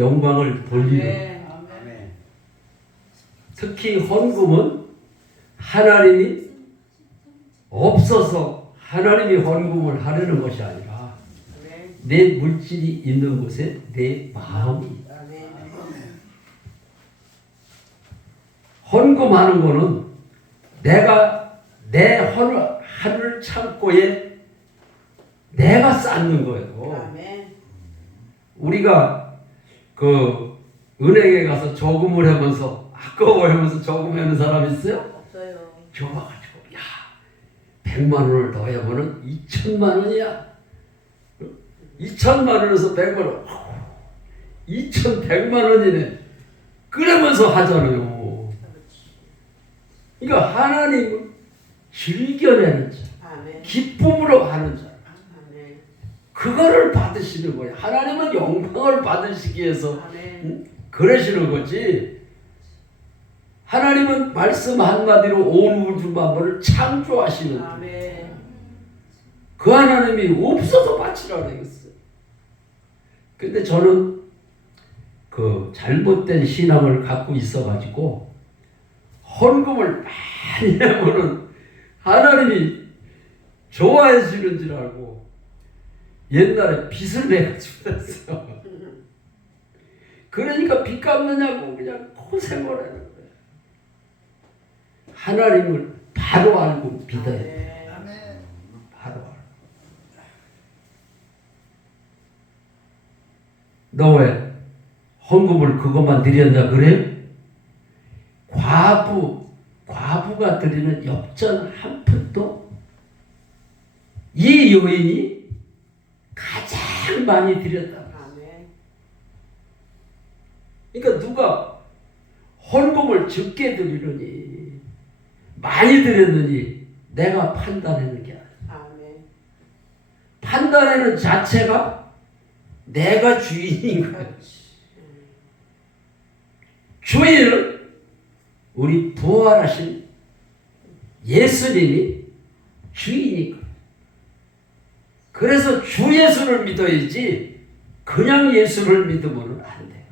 영광을 돌리는. 특히 헌금은 하나님이 없어서 하나님이 헌금을 하려는 것이 아니라 내 물질이 있는 곳에 내 마음이 있다. 헌금하는 거는 내가 내 하늘 창고에 내가 쌓는 거예요. 우리가 그 은행에 가서 저금을 하면서 아까워하면서 저금하는 사람 있어요? 없어요. 좋아가지고 야 100만 원을 더하면은 2천만 원이야. 2천만 원에서 100만 원 2,100만 원이네. 그러면서 하잖아요. 그러니까 하나님은 즐겨내는 자, 기쁨으로 하는 자, 그거를 받으시는 거예요. 하나님은 영광을 받으시기 위해서 그러시는 거지. 하나님은 말씀 한마디로 온 우주 만물을 창조하시는 그 하나님이 없어서 바치라 그랬어요. 근데 저는 그 잘못된 신앙을 갖고 있어가지고 헌금을 많이 하면은 하나님이 좋아해 주는 줄 알고 옛날에 빚을 내가지고 했어. 그러니까 빚 갚느냐고 그냥 고생을 하는 거예요. 하나님을 바로 알고 믿어야 돼. 바로 알고. 너 왜 헌금을 그것만 드렸냐 그래요? 과부가 드리는 엽전 한 푼도 이 여인이 가장 많이 드렸다. 그러니까 누가 헌금을 적게 드리느니 많이 드렸느니 내가 판단하는 게 아니야. 판단하는 자체가 내가 주인인 거야. 주인은 우리 부활하신 예수님이 주인이니까. 그래서 주 예수를 믿어야지 그냥 예수를 믿으면 안 돼요.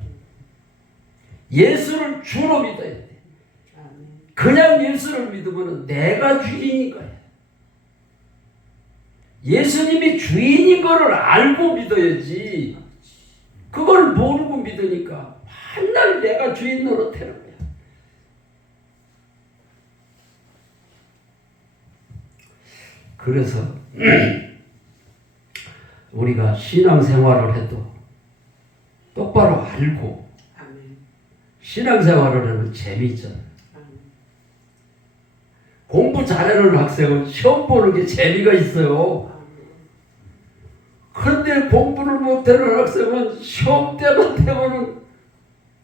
예수를 주로 믿어야 돼. 그냥 예수를 믿으면 내가 주인인 거야. 예수님이 주인인 거를 알고 믿어야지. 그걸 모르고 믿으니까 맨날 내가 주인 노릇하는 거야. 그래서 우리가 신앙생활을 해도 똑바로 알고 신앙생활을 하면 재미있잖아요. 공부 잘하는 학생은 시험 보는 게 재미가 있어요. 그런데 공부를 못하는 학생은 시험 때만 되면은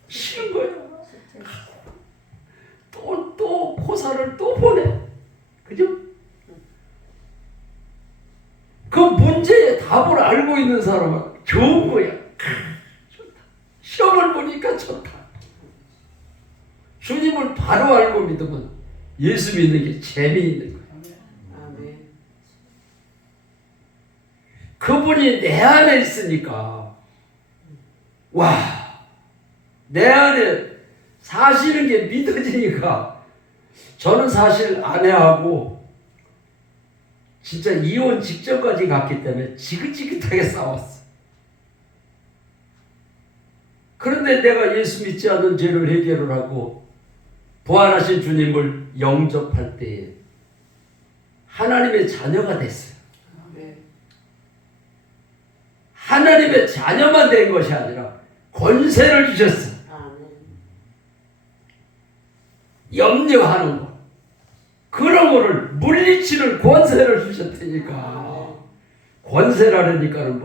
싫은 거예요. 또 고사를 또 보내. 그죠? 그 문제의 답을 알고 있는 사람은 좋은 거야. 좋다. 시험을 보니까 좋다. 주님을 바로 알고 믿으면 예수 믿는 게 재미있는 거야. 그분이 내 안에 있으니까 와, 내 안에 사시는 게 믿어지니까 저는 사실 아내하고 진짜 이혼 직전까지 갔기 때문에 지긋지긋하게 싸웠어. 그런데 내가 예수 믿지 않는 죄를 해결을 하고 부활하신 주님을 영접할 때에 하나님의 자녀가 됐어요. 하나님의 자녀만 된 것이 아니라 권세를 주셨어요. 염려하는 것, 그런 거를 물리치는 권세를 주셨다니까. 권세라니까는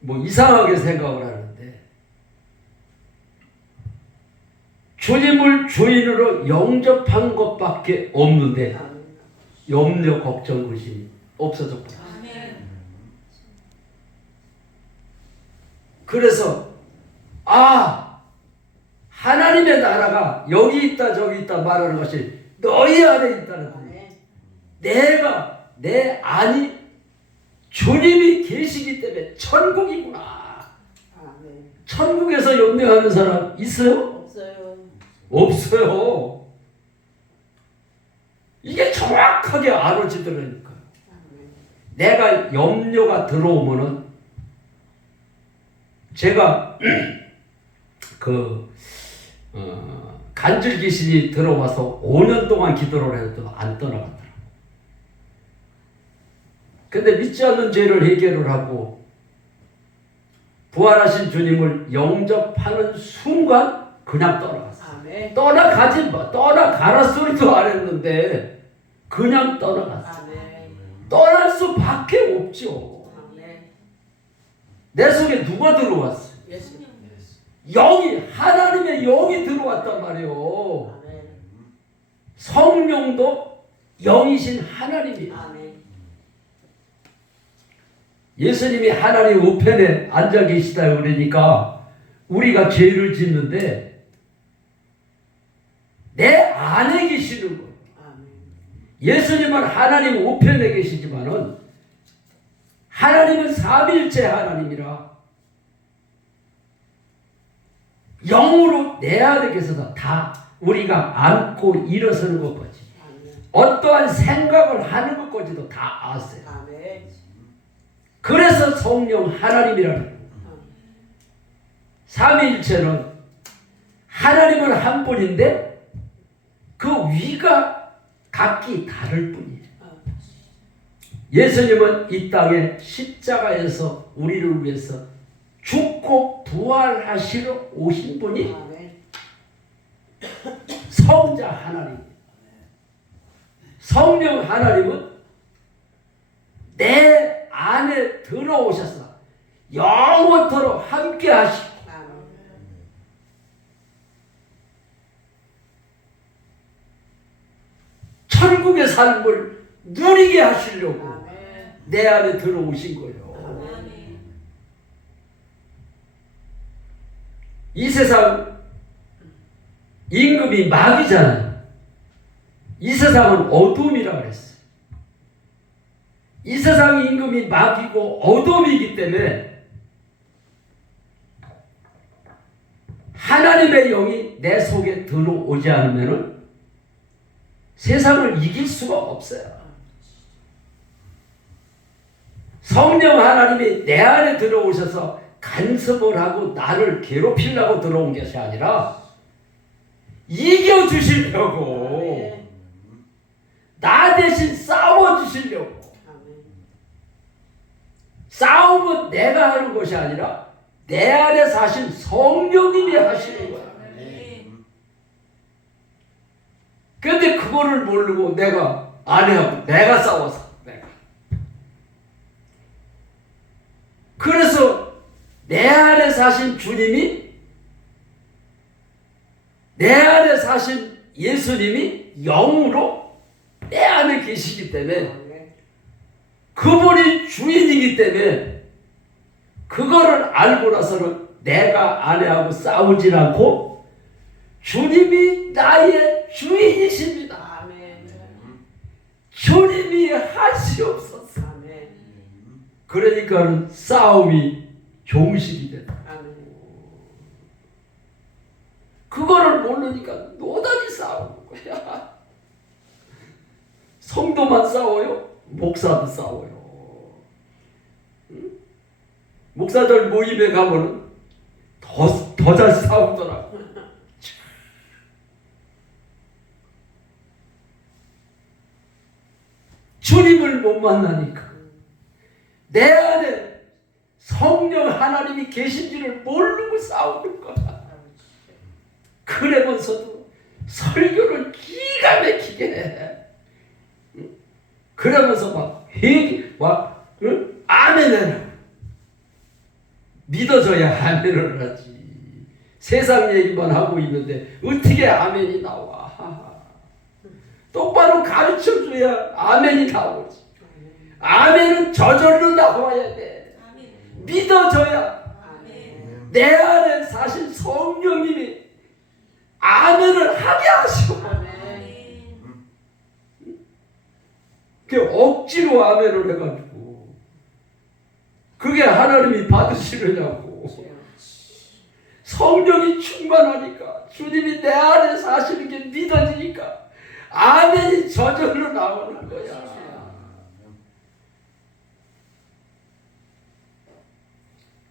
뭐 이상하게 생각을 하는데 주님을 주인으로 영접한 것밖에 없는데 염려, 걱정, 의심이 없어졌구나. 그래서 하나님의 나라가 여기 있다 저기 있다 말하는 것이 너희 안에 있다는 거예요. 내가 내 안이 주님이 계시기 때문에 천국이구나. 천국에서 염려하는 사람 있어요? 없어요. 없어요. 이게 정확하게 알아지더라니까요. 내가 염려가 들어오면은 제가 간질 귀신이 들어와서 5년 동안 기도를 해도 안 떠나갔더라고. 근데 믿지 않는 죄를 해결을 하고 부활하신 주님을 영접하는 순간 그냥 떠나갔어. 아멘. 떠나가지 마. 떠나가라 소리도 안 했는데 그냥 떠나갔어. 아멘. 떠날 수밖에 없죠. 아멘. 내 속에 누가 들어왔어? 예수님. 영이, 하나님의 영이 들어왔단 말이에요. 아멘. 성령도 영이신 하나님이에요. 아멘. 예수님이 하나님 우편에 앉아 계시다 그러니까 우리가 죄를 짓는데 내 안에 계시는 거예요. 아멘. 예수님은 하나님 우편에 계시지만은 하나님은 삼위일체 하나님이라 영으로 내 안에 계셔서 다 우리가 안고 일어서는 것까지 아멘. 어떠한 생각을 하는 것까지도 다 아세요. 아멘. 그래서 성령 하나님이라는 거예요. 삼위일체는 하나님은 한 분인데 그 위가 각기 다를 뿐이에요. 예수님은 이 땅에 십자가에서 우리를 위해서 죽고 부활하시러 오신 분이 아멘. 성자 하나님, 성령 하나님은 내 안에 들어오셔서 영원토록 함께 하시고 아멘. 천국의 삶을 누리게 하시려고 아멘. 내 안에 들어오신 거예요. 이 세상 임금이 마귀잖아요. 이 세상은 어둠이라 그랬어요. 이 세상 임금이 마귀고 어둠이기 때문에 하나님의 영이 내 속에 들어오지 않으면 세상을 이길 수가 없어요. 성령 하나님이 내 안에 들어오셔서 간섭을 하고 나를 괴롭히려고 들어온 것이 아니라 이겨주시려고 아멘. 나 대신 싸워주시려고. 아멘. 싸움은 내가 하는 것이 아니라 내 안에 사신 성령님이 하시는 거야. 그런데 그거를 모르고 내가 안 해요. 내가 싸워서 내가. 그래서 내 안에 사신 주님이, 내 안에 사신 예수님이 영으로 내 안에 계시기 때문에 그분이 주인이기 때문에 그거를 알고 나서는 내가 아내하고 싸우질 않고 주님이 나의 주인이십니다. 아멘. 주님이 하시옵소서. 아멘. 그러니까 싸움이 종식이 된다. 아멘. 그거를 모르니까 노단이 싸우는 거야. 성도만 싸워요? 목사도 싸워요. 응? 목사들 모임에 가면은 더 잘 싸우더라고. 주님을 못 만나니까 내 안에 성령 하나님이 계신지를 모르고 싸우는 거야. 그러면서도 설교를 기가 막히게 해. 그러면서 아멘을 믿어줘야 아멘을 하지. 세상 얘기만 하고 있는데 어떻게 아멘이 나와? 똑바로 가르쳐줘야 아멘이 나오지. 아멘은 저절로 나와야 돼. 믿어줘야 내 안에 사신 성령님이 아멘을 하게 하시오. 그 억지로 아멘을 해가지고 그게 하나님이 받으시느냐고. 성령이 충만하니까 주님이 내 안에 사시는 게 믿어지니까 아멘이 저절로 나오는 거야.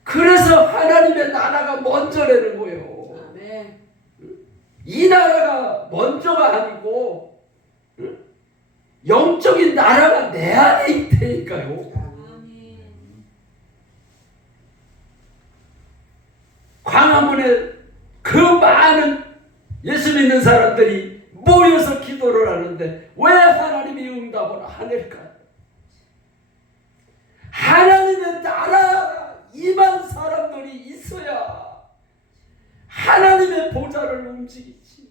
그래서 하나님의 나라가 먼저라는 거예요. 아멘. 이 나라가 먼저가 아니고 영적인 나라가 내 안에 있다니까요. 아멘. 광화문에 그 많은 예수 믿는 사람들이 모여서 기도를 하는데 왜 하나님이 응답을 안 할까요? 하나님의 나라가 임한 사람들이 있어야 하나님의 보좌를 움직이지.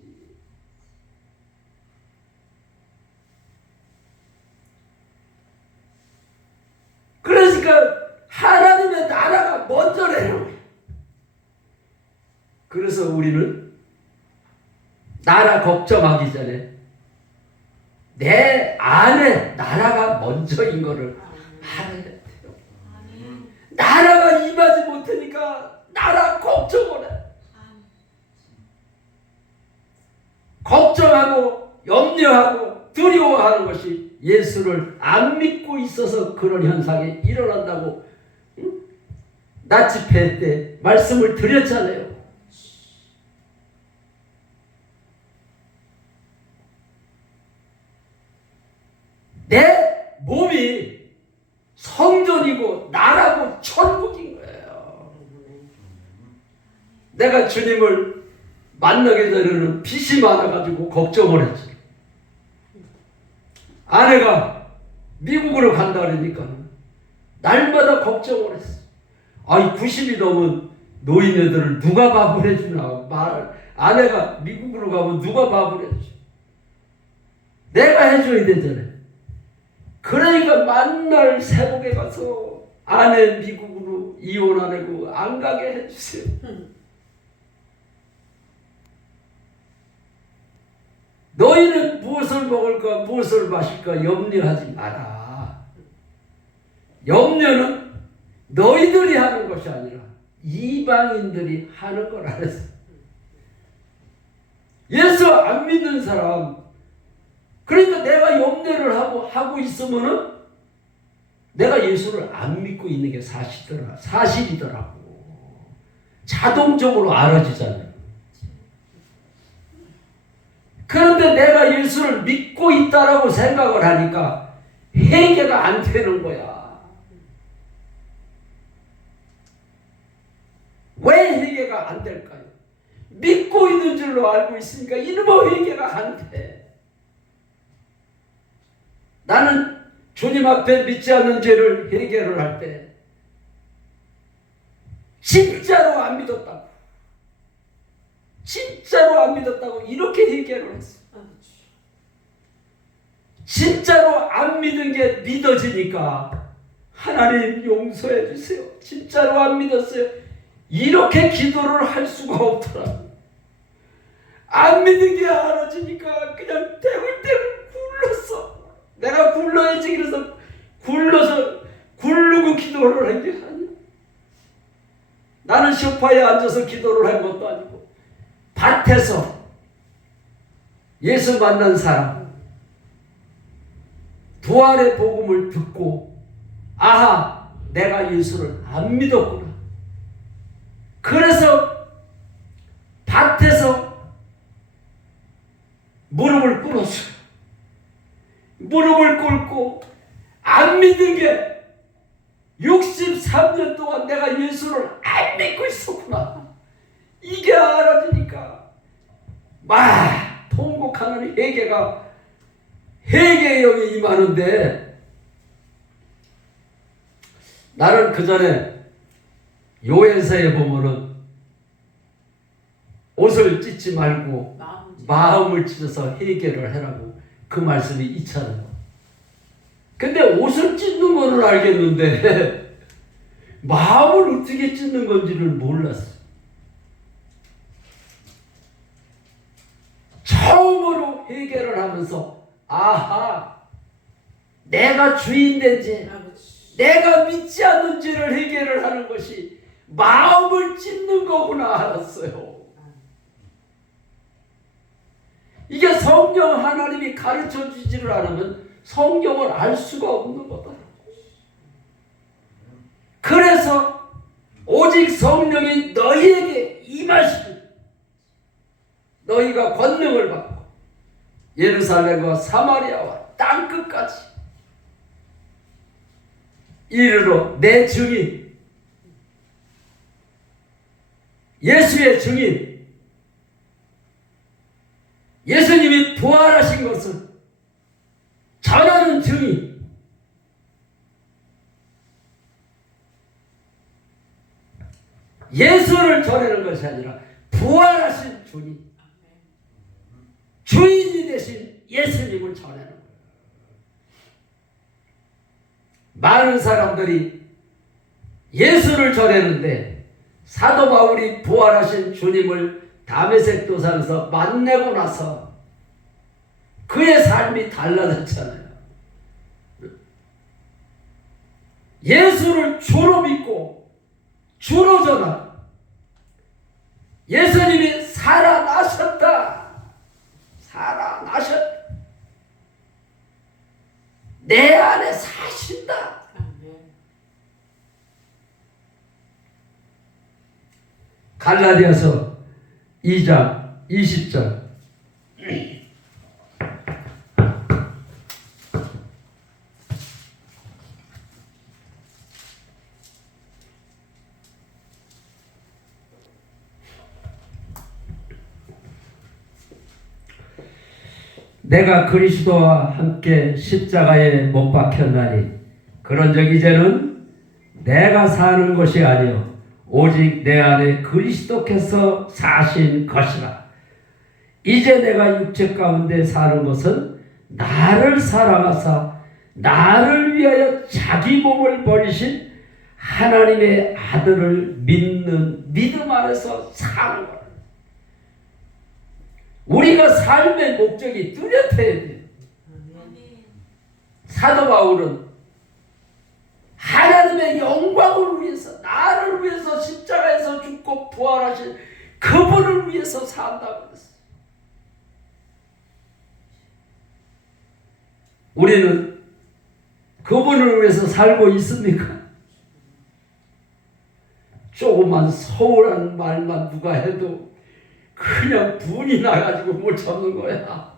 그러니까 하나님의 나라가 먼저래요. 그래서 우리는 나라 걱정하기 전에 내 안에 나라가 먼저인 것을 알아야 돼요. 나라가 임하지 못하니까 나라 걱정을 해. 걱정하고 염려하고 두려워하는 것이 예수를 안 믿고 있어서 그런 현상이 일어난다고 낮 집회 때 말씀을 드렸잖아요. 내 몸이 성전이고 나라고 천국인 거예요. 내가 주님을 만나기 전에는 빚이 많아가지고 걱정을 했죠. 아내가 미국으로 간다 그러니까 날마다 걱정을 했어. 아니 90이 넘은 노인네들을 누가 밥을 해주나 아내가 미국으로 가면 누가 밥을 해줘. 내가 해줘야 되잖아요. 그러니까 만날 새벽에 가서 아내 미국으로 이혼 안 하고 안 가게 해주세요. 너희는 무엇을 먹을까 무엇을 마실까 염려하지 마라. 염려는 너희들이 하는 것이 아니라 이방인들이 하는 걸 알았어. 예수 안 믿는 사람, 그러니까 내가 염려를 하고 있으면은 내가 예수를 안 믿고 있는 게 사실이더라고. 자동적으로 알아지잖아요. 그런데 내가 예수를 믿고 있다라고 생각을 하니까 회개가 안 되는 거야. 왜 회개가 안 될까요? 믿고 있는 줄로 알고 있으니까 이놈의 회개가 안 돼. 나는 주님 앞에 믿지 않는 죄를 회개를 할 때 진짜로 안 믿었다고, 진짜로 안 믿었다고 이렇게 회개를 했어. 진짜로 안 믿은 게 믿어지니까 하나님 용서해 주세요. 진짜로 안 믿었어요. 이렇게 기도를 할 수가 없더라고. 안 믿은 게 알아지니까 그냥 대굴대굴 굴렀어. 내가 굴러야지 그래서 굴르고 기도를 한 게 아니야. 나는 소파에 앉아서 기도를 한 것도 아니고 밭에서 예수 만난 사람 부활의 복음을 듣고 아하 내가 예수를 안 믿었구나. 그래서 밭에서 무릎을 꿇었어요. 무릎을 꿇고 안 믿은 게 63년 동안 내가 예수를 안 믿고 있었구나. 이게 알아지니까 막 통곡하는 회개의 영이 임하는데 나는 그 전에 요에서에 보면은 옷을 찢지 말고 마음을 찢어서 회개를 해라고 그 말씀이 있잖아요. 근데 옷을 찢는 거는 알겠는데 마음을 어떻게 찢는 건지를 몰랐어. 처음으로 회개를 하면서 아하 내가 주인 된 죄, 내가 믿지 않는 죄를 회개를 하는 것이 마음을 찢는 거구나 알았어요. 이게 성령 하나님이 가르쳐 주지를 않으면 성경을 알 수가 없는 거다. 그래서 오직 성령이 너희에게 임하시고 너희가 권능을 받고 예루살렘과 사마리아와 땅끝까지 이르러 내 증인, 예수의 증인, 예수님이 부활하신 것을 전하는 증인, 예수를 전하는 것이 아니라 부활하신 주님, 주인이 되신 예수님을 전하는 거예요. 많은 사람들이 예수를 전하는데 사도 바울이 부활하신 주님을 다메섹 도상에서 만나고 나서 그의 삶이 달라졌잖아요. 예수를 주로 믿고 주로 전하고 예수님이 살아나셨다. 살아나셨다. 내 안에 사신다. 갈라디아서 2장 20절. 내가 그리스도와 함께 십자가에 못 박혔나니 그런즉 이제는 내가 사는 것이 아니요 오직 내 안에 그리스도께서 사신 것이라. 이제 내가 육체 가운데 사는 것은 나를 사랑하사 나를 위하여 자기 몸을 버리신 하나님의 아들을 믿는 믿음 안에서 사는 것. 우리가 삶의 목적이 뚜렷해야 돼요. 사도 바울은 하나님의 영광을 위해서, 나를 위해서 십자가에서 죽고 부활하신 그분을 위해서 산다고 그랬어요. 우리는 그분을 위해서 살고 있습니까? 조그만 서울한 말만 누가 해도 그냥 분이 나가지고 못 참는 거야.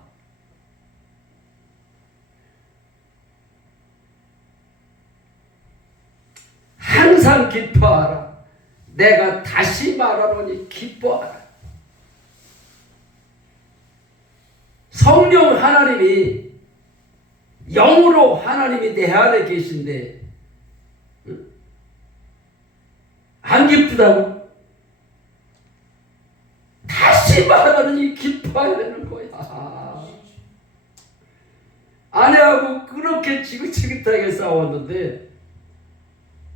항상 기뻐하라. 내가 다시 말하노니 기뻐하라. 성령 하나님이 영으로 하나님이 내 안에 계신데 안 기쁘다고? 다시 말하니 기뻐해야 되는 거야. 아내하고 그렇게 지긋지긋하게 싸웠는데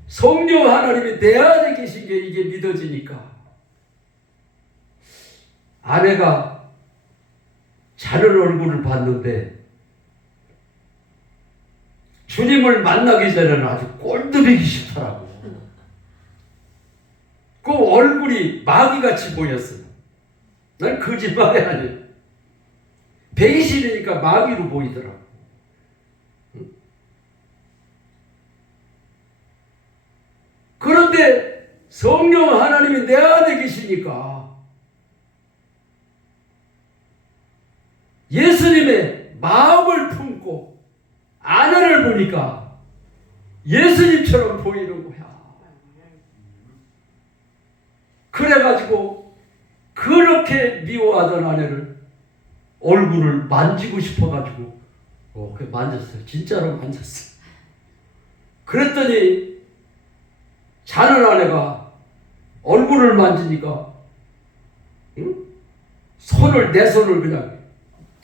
성령 하나님이 내 안에 계신 게 이게 믿어지니까 아내가 자는 얼굴을 봤는데 주님을 만나기 전에는 아주 꼴드배기 싫더라고. 그 얼굴이 마귀같이 보였어요. 난 거짓말이 아니에요. 배기 싫으니까 마귀로 보이더라고. 그런데 성령 하나님이 내 안에 계시니까 예수님의 마음을 품고 아내를 보니까 예수님처럼 보이는 거야. 그래가지고 그렇게 미워하던 아내를 얼굴을 만지고 싶어가지고 그 만졌어요. 진짜로 만졌어요. 그랬더니 자는 아내가 얼굴을 만지니까 내 손을 그냥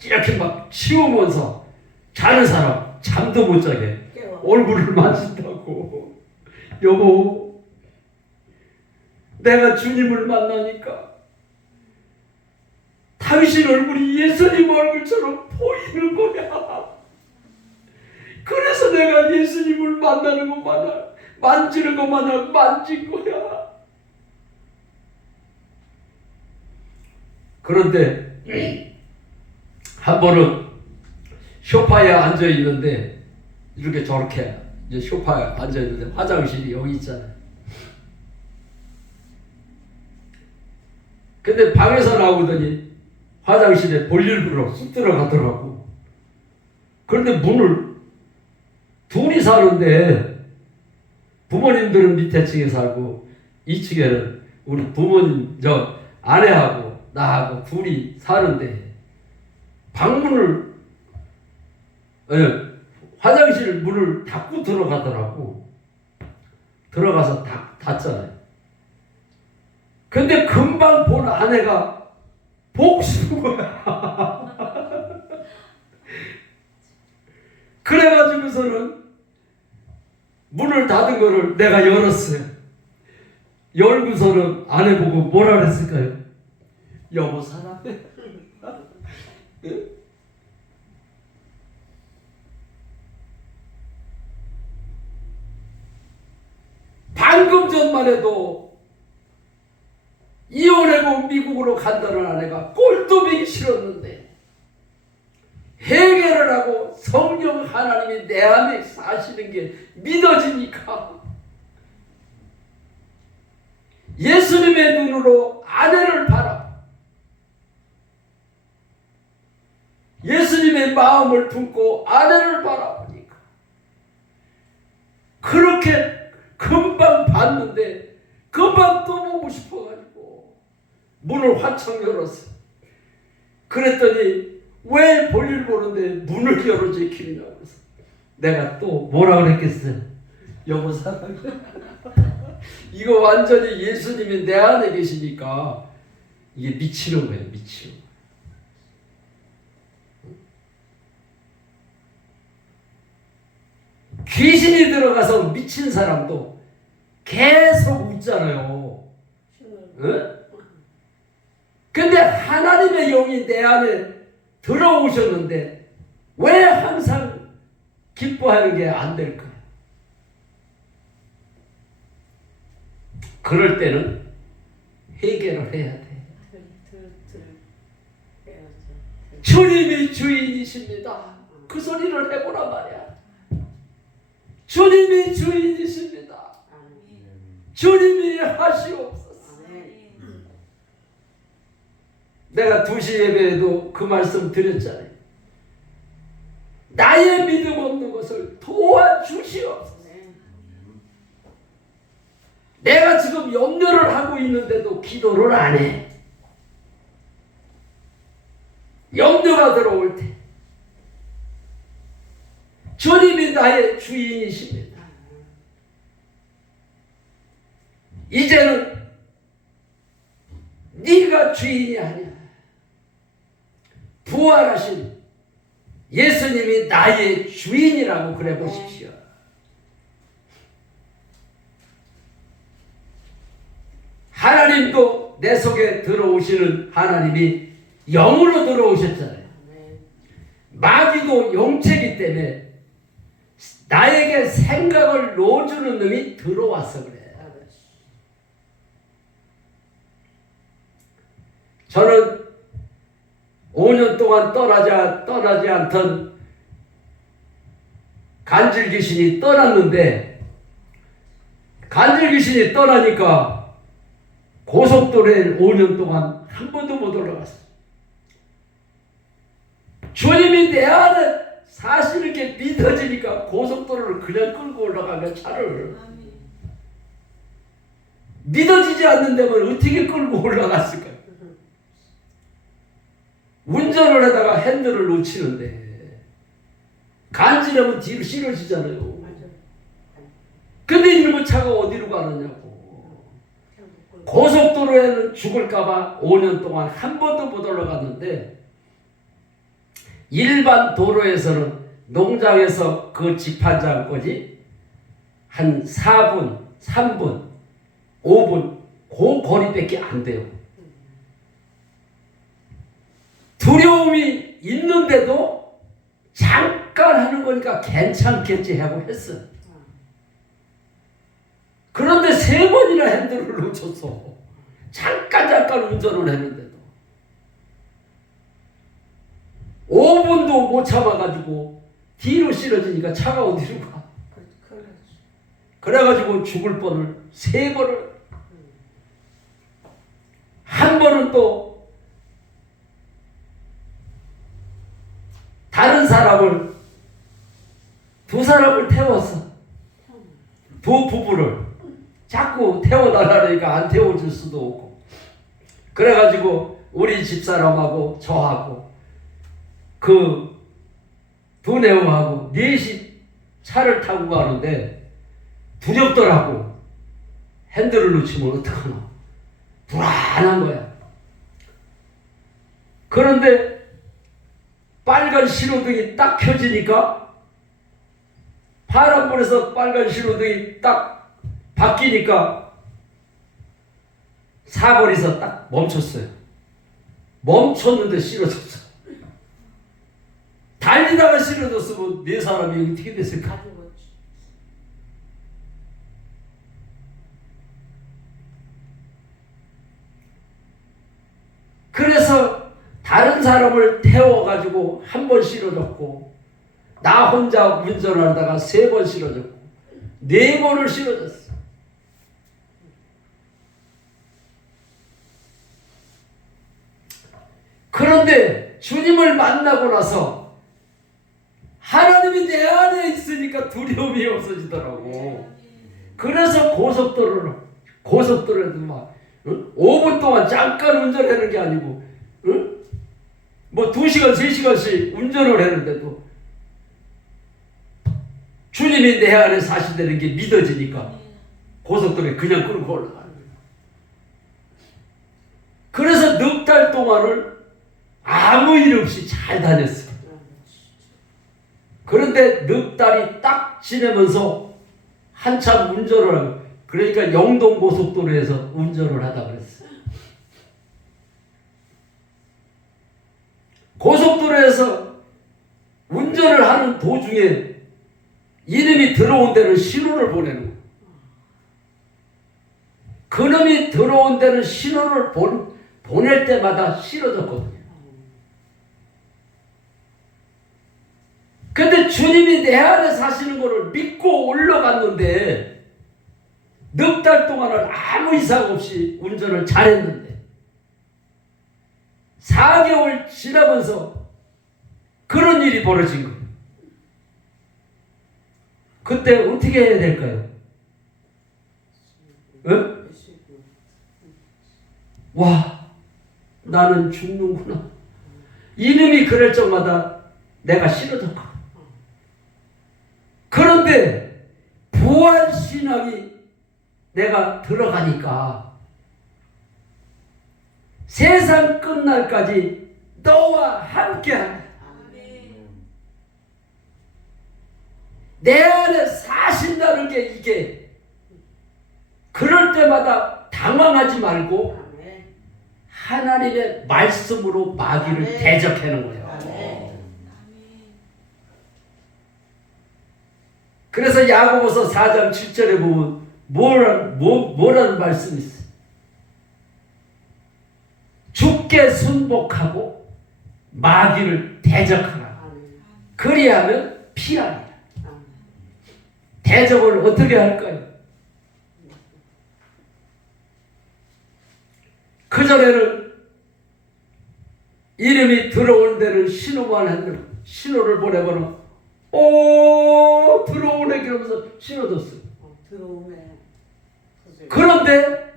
이렇게 막 치우면서 자는 사람 잠도 못 자게 얼굴을 만진다고. 여보, 내가 주님을 만나니까 당신 얼굴이 예수님 얼굴처럼 보이는 거야. 그래서 내가 예수님을 만나는 것마다 만지는 것마다 만진 거야. 그런데 한 번은 소파에 앉아 있는데 이렇게 저렇게 이제 소파에 앉아 있는데 화장실이 여기 있잖아요. 근데 방에서 나오더니 화장실에 볼일부러 쑥 들어가더라고. 그런데 문을 둘이 사는데 부모님들은 밑에 층에 살고 2층에는 우리 부모님 저 아내하고 나하고 둘이 사는데 방문을 화장실 문을 닫고 들어가더라고. 들어가서 닫잖아요. 근데 금방 본 아내가 복수거야. 그래가지고서는 문을 닫은 거를 내가 열었어요. 열고서는 아내 보고 뭐라 그랬을까요? 여보 사랑해. 방금 전만 해도 이혼하고 미국으로 간다는 아내가 꼴도 보기 싫었는데 해결을 하고 성령 하나님이 내 안에 사시는 게 믿어지니까 예수님의 눈으로 아내를 바라보고 예수님의 마음을 품고 아내를 바라보니까 그렇게 금방 봤는데 금방 또 보고 싶어가지고 문을 활짝 열었어. 그랬더니 왜 볼일 보는데 문을 열어 제키느냐고 그래서 내가 또 뭐라 그랬겠어요? 여보 사랑해. 이거 완전히 예수님이 내 안에 계시니까 이게 미치는 거예요. 미치는 거예요. 귀신이 들어가서 미친 사람도 계속 웃잖아요. 응? 근데 하나님의 영이 내 안에 들어오셨는데 왜 항상 기뻐하는 게 안 될까요? 그럴 때는 해결을 해야 돼. 주님이 주인이십니다. 그 소리를 해보란 말이야. 주님이 주인이십니다. 주님이 하시옵소서. 내가 2시 예배에도 그 말씀 드렸잖아요. 나의 믿음 없는 것을 도와주시옵소서. 내가 지금 염려를 하고 있는데도 기도를 안 해. 염려가 들어올 때 주님이 나의 주인이십니다. 이제는 네가 주인이 아니야. 부활하신 예수님이 나의 주인이라고 그래 보십시오. 하나님도 내 속에 들어오시는 하나님이 영으로 들어오셨잖아요. 마귀도 영체이기 때문에 나에게 생각을 넣어주는 놈이 들어와서 그래. 저는 5년 동안 떠나지 않던 간질 귀신이 떠났는데 간질 귀신이 떠나니까 고속도로에 5년 동안 한 번도 못 올라갔어요. 주님이 내 안에 사실은 게 믿어지니까 고속도로를 그냥 끌고 올라가면 차를 믿어지지 않는 데면 어떻게 끌고 올라갔을까요? 운전을 하다가 핸들을 놓치는데 간지러면 뒤로 실어지잖아요. 근데 이놈의 차가 어디로 가느냐고. 고속도로에는 죽을까봐 5년 동안 한 번도 못 올라갔는데 일반 도로에서는 농장에서 그 집판장까지 한 4분, 3분, 5분 그 거리밖에 안 돼요. 두려움이 있는데도 잠깐 하는 거니까 괜찮겠지 하고 했어. 그런데 3번이나 핸들을 놓쳤어. 잠깐 운전을 했는데도. 5분도 못 참아가지고 뒤로 실어지니까 차가 어디로 가. 그래가지고 죽을 뻔을 3번을, 한 번은 또 다른 사람을, 2사람을 태웠어. 2부부를 자꾸 태워달라니까 안 태워줄 수도 없고, 그래가지고 우리 집사람하고 저하고 그 2내용하고 4시 차를 타고 가는데 두렵더라고. 핸들을 놓치면 어떡하나, 불안한 거야. 그런데 빨간 신호등이 딱 켜지니까, 파란불에서 빨간 신호등이 딱 바뀌니까 사거리에서 딱 멈췄어요. 멈췄는데 쓰러졌어. 달리다가 쓰러졌으면 4사람이 어떻게 됐을까? 그래서 다른 사람을 태워가지고 1번 쓰러졌고, 나 혼자 운전하다가 3번 쓰러졌고, 4번을 쓰러졌어. 그런데 주님을 만나고 나서 하나님이 내 안에 있으니까 두려움이 없어지더라고. 그래서 고속도로에도 막 5분 동안 잠깐 운전하는 게 아니고, 뭐 2시간 3시간씩 운전을 했는데도 주님이 내 안에 사신다는 게 믿어지니까 고속도로에 그냥 끌고 올라가는 거예요. 그래서 넉 달 동안을 아무 일 없이 잘 다녔어요. 그런데 넉 달이 딱 지내면서 한참 운전을 하고, 그러니까 영동 고속도로에서 운전을 하다 그랬어요. 고속도로에서 운전을 하는 도중에 이놈이 들어온 데는 신호를 보내는 거예요. 그놈이 들어온 데는 신호를 보낼 때마다 싫어졌거든요. 근데 주님이 내 안에 사시는 것을 믿고 올라갔는데, 넉 달 동안은 아무 이상 없이 운전을 잘했는데 4개월 지나면서 그런 일이 벌어진 거예요. 그때 어떻게 해야 될까요? 와, 나는 죽는구나. 이놈이 그럴 적마다 내가 싫어졌거든. 그런데 부활신앙이 내가 들어가니까 세상 끝날까지 너와 함께하네. 내 안에 사신다는 게 이게, 그럴 때마다 당황하지 말고 하나님의 말씀으로 마귀를 대적하는 거예요. 그래서 야고보서 4장 7절에 보면 뭐라는 말씀이 있어요? 주께 순복하고 마귀를 대적하라. 그리하면 피하리라. 대적을 어떻게 할까요? 그전에는 이름이 들어온 데는 신호만 했는데, 신호를 보내거나 들어오네 그러면서 신호줬어요. 그런데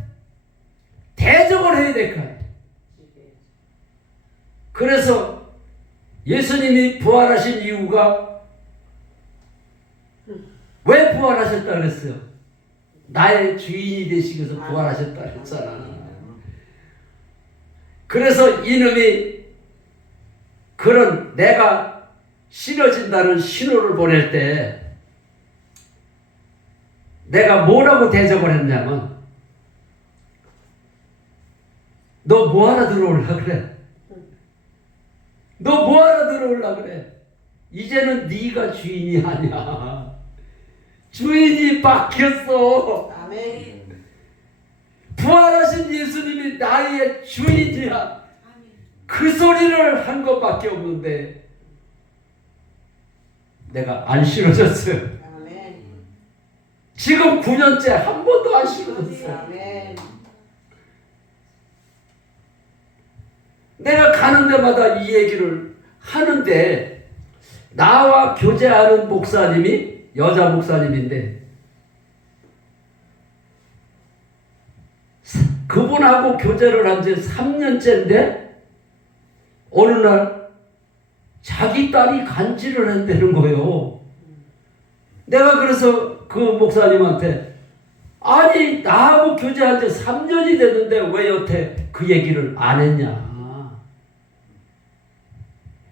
대적을 해야 될 거예요. 그래서 예수님이 부활하신 이유가, 왜 부활하셨다 그랬어요? 나의 주인이 되시기 위해서 부활하셨다 했잖아. 그래서 이놈이 그런 내가 싫어진다는 신호를 보낼 때 내가 뭐라고 대접을 했냐면, 너 뭐하러 들어올라 그래? 너 뭐하러 들어올라 그래? 이제는 네가 주인이 아니야. 주인이 바뀌었어. 아멘. 부활하신 예수님이 나의 주인이야. 그 소리를 한 것밖에 없는데 내가 안 싫어졌어요. 아멘. 지금 9년째 한 번도 안 싫어졌어요. 아멘. 내가 가는 데마다 이 얘기를 하는데 나와 교제하는 목사님이 여자 목사님인데 그분하고 교제를 한 지 3년째인데 어느 날 자기 딸이 간질을 한다는 거예요. 내가 그래서 그 목사님한테 아니 나하고 교제한 지 3년이 됐는데 왜 여태 그 얘기를 안 했냐.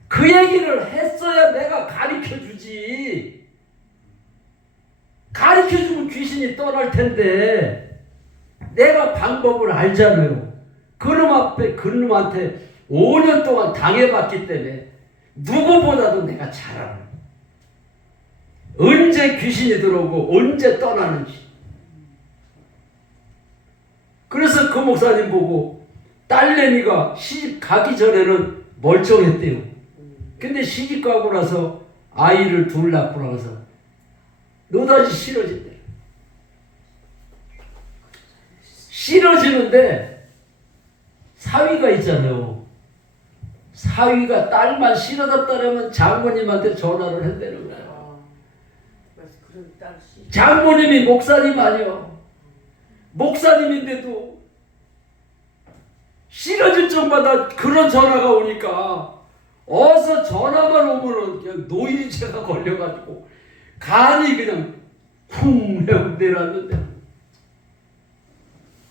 그 얘기를 했어야 내가 가르쳐주지. 가르쳐주면 귀신이 떠날 텐데 내가 방법을 알잖아요. 그놈한테 5년 동안 당해봤기 때문에 누구보다도 내가 잘 알아요. 언제 귀신이 들어오고 언제 떠나는지. 그래서 그 목사님 보고 딸내미가 시집 가기 전에는 멀쩡했대요. 근데 시집 가고 나서 아이를 둘 낳고 나서 너다지 싫어진대. 싫어지는데 사위가 있잖아요. 사위가 딸만 싫어졌다면 장모님한테 전화를 한다는 거예요. 장모님이 목사님 아니요. 목사님인데도 싫어질 적마다 그런 전화가 오니까 어서 전화만 오면은 그냥 노인체가 걸려가지고 간이 그냥 쿵 하고 내려왔는데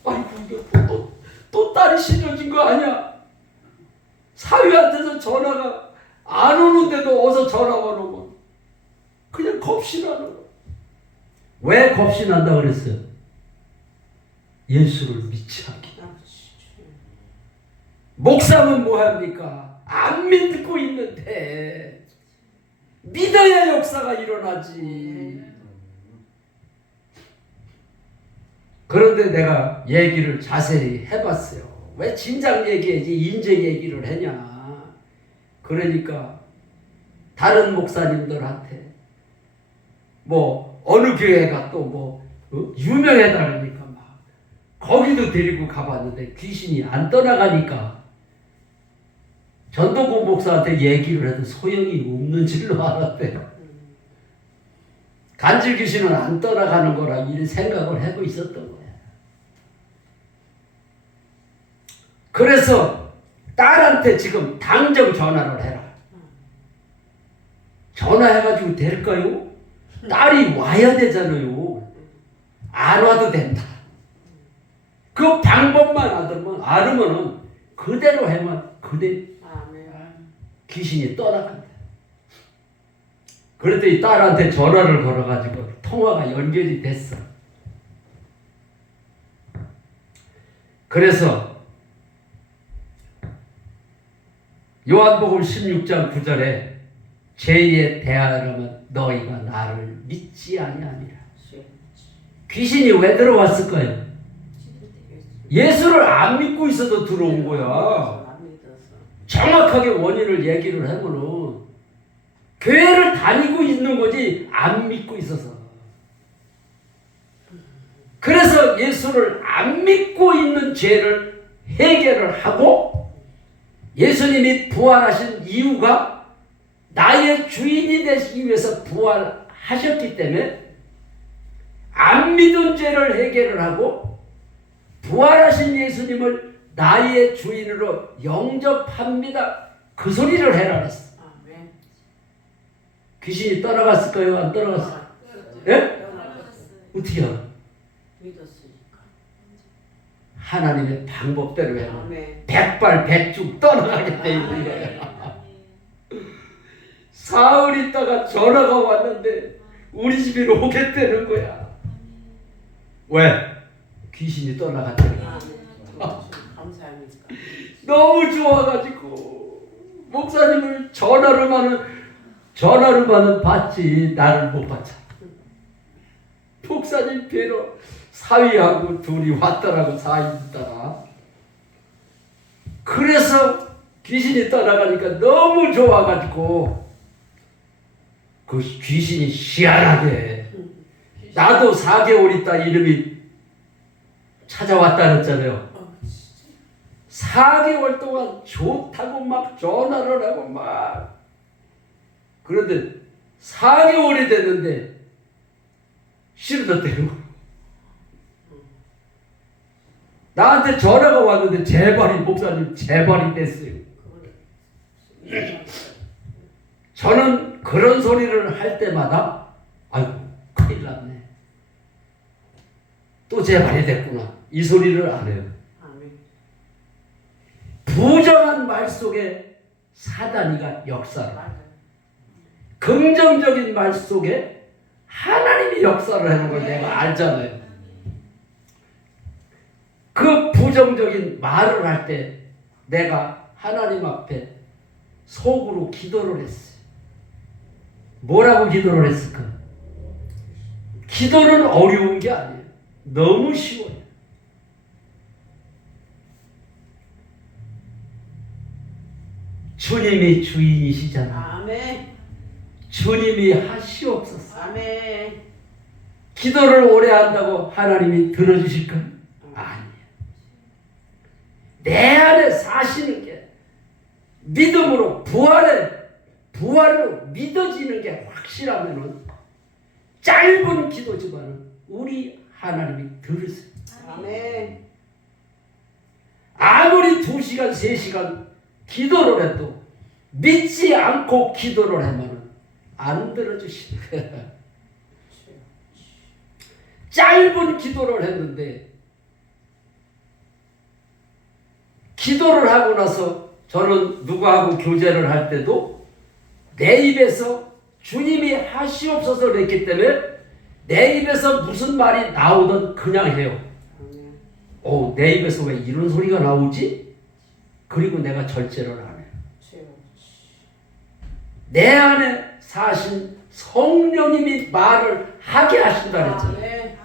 아이고 이거 또 딸이 싫어진 거 아니야? 사위한테서 전화가 안 오는데도 어서 전화만 오면 그냥 겁신하는 거. 왜 겁신한다 그랬어요? 예수를 믿지 않기. 목사는 뭐합니까? 안 믿고 있는데 믿어야 역사가 일어나지. 그런데 내가 얘기를 자세히 해봤어요. 왜 진작 얘기해야지 인제 얘기를 하냐. 그러니까 다른 목사님들한테 뭐 어느 교회가 또 뭐 유명하다 그러니까 막 거기도 데리고 가봤는데 귀신이 안 떠나가니까 전도부 목사한테 얘기를 해도 소용이 없는 줄로 알았대요. 간질 귀신은 안 떠나가는 거라 이런 생각을 하고 있었던 거예요. 그래서 딸한테 지금 당장 전화를 해라. 전화해가지고 될까요? 딸이 와야 되잖아요. 안 와도 된다. 그 방법만 알으면 그대로 하면 그대로 귀신이 떠나간다. 그랬더니 딸한테 전화를 걸어가지고 통화가 연결이 됐어. 그래서 요한복음 16장 9절에 죄에 대하여라면 너희가 나를 믿지 아니하니라. 귀신이 왜 들어왔을까요? 예수를 안 믿고 있어도 들어온 거야. 정확하게 원인을 얘기를 하면은 교회를 다니고 있는 거지 안 믿고 있어서. 그래서 예수를 안 믿고 있는 죄를 해결을 하고 예수님이 부활하신 이유가 나의 주인이 되시기 위해서 부활하셨기 때문에 안 믿은 죄를 해결을 하고 부활하신 예수님을 나의 주인으로 영접합니다. 그 소리를 해라 그랬어. 귀신이 떠나갔을까요? 안 떠나갔어요? 예? 어떻게 알아? 믿었으니까. 하나님의 방법대로 해라. 백발백중 떠나가게 돼 있는 거야. 사흘 있다가 전화가 왔는데 우리 집으로 오겠다는 거야. 왜? 귀신이 떠나갔다니까. 감사합니다. 너무 좋아가지고 목사님을 전화로만은 받지 나를 못 받잖아. 목사님 뵈러 사위하고 둘이 왔더라고 4일 있다가. 그래서 귀신이 떠나가니까 너무 좋아가지고 그 귀신이 희한하게 나도 4개월 있다 이름이 찾아왔다 그랬잖아요. 4개월 동안 좋다고 막 전화를 하고 막 그런데 4개월이 됐는데 싫어졌대요. 나한테 전화가 왔는데 재발이 목사님 재발이 됐어요. 저는 그런 소리를 할 때마다 아이고 큰일 났네. 또 재발이 됐구나. 이 소리를 안 해요. 부정한 말 속에 사단이가 역사를 긍정적인 말 속에 하나님이 역사를 하는 걸 내가 알잖아요. 그 부정적인 말을 할 때 내가 하나님 앞에 속으로 기도를 했어요. 뭐라고 기도를 했을까? 기도는 어려운 게 아니에요. 너무 쉬워요. 주님이 주인이시잖아. 아멘. 주님이 하시옵소서. 아멘. 기도를 오래 한다고 하나님이 들어주실까요? 아니에요. 내 안에 사시는 게 믿음으로 부활로 믿어지는 게 확실하면은 짧은 기도지만은 우리 하나님이 들으세요. 아멘. 아무리 2시간, 3시간 기도를 해도 믿지 않고 기도를 하면은 안 들어주시는 거예요. 짧은 기도를 했는데 기도를 하고 나서 저는 누구하고 교제를 할 때도 내 입에서 주님이 하시옵소서 그랬기 때문에 내 입에서 무슨 말이 나오든 그냥 해요. 내 입에서 왜 이런 소리가 나오지? 그리고 내가 절제를 안 해요. 내 안에 사신 성령님이 말을 하게 하신다 그랬잖아요.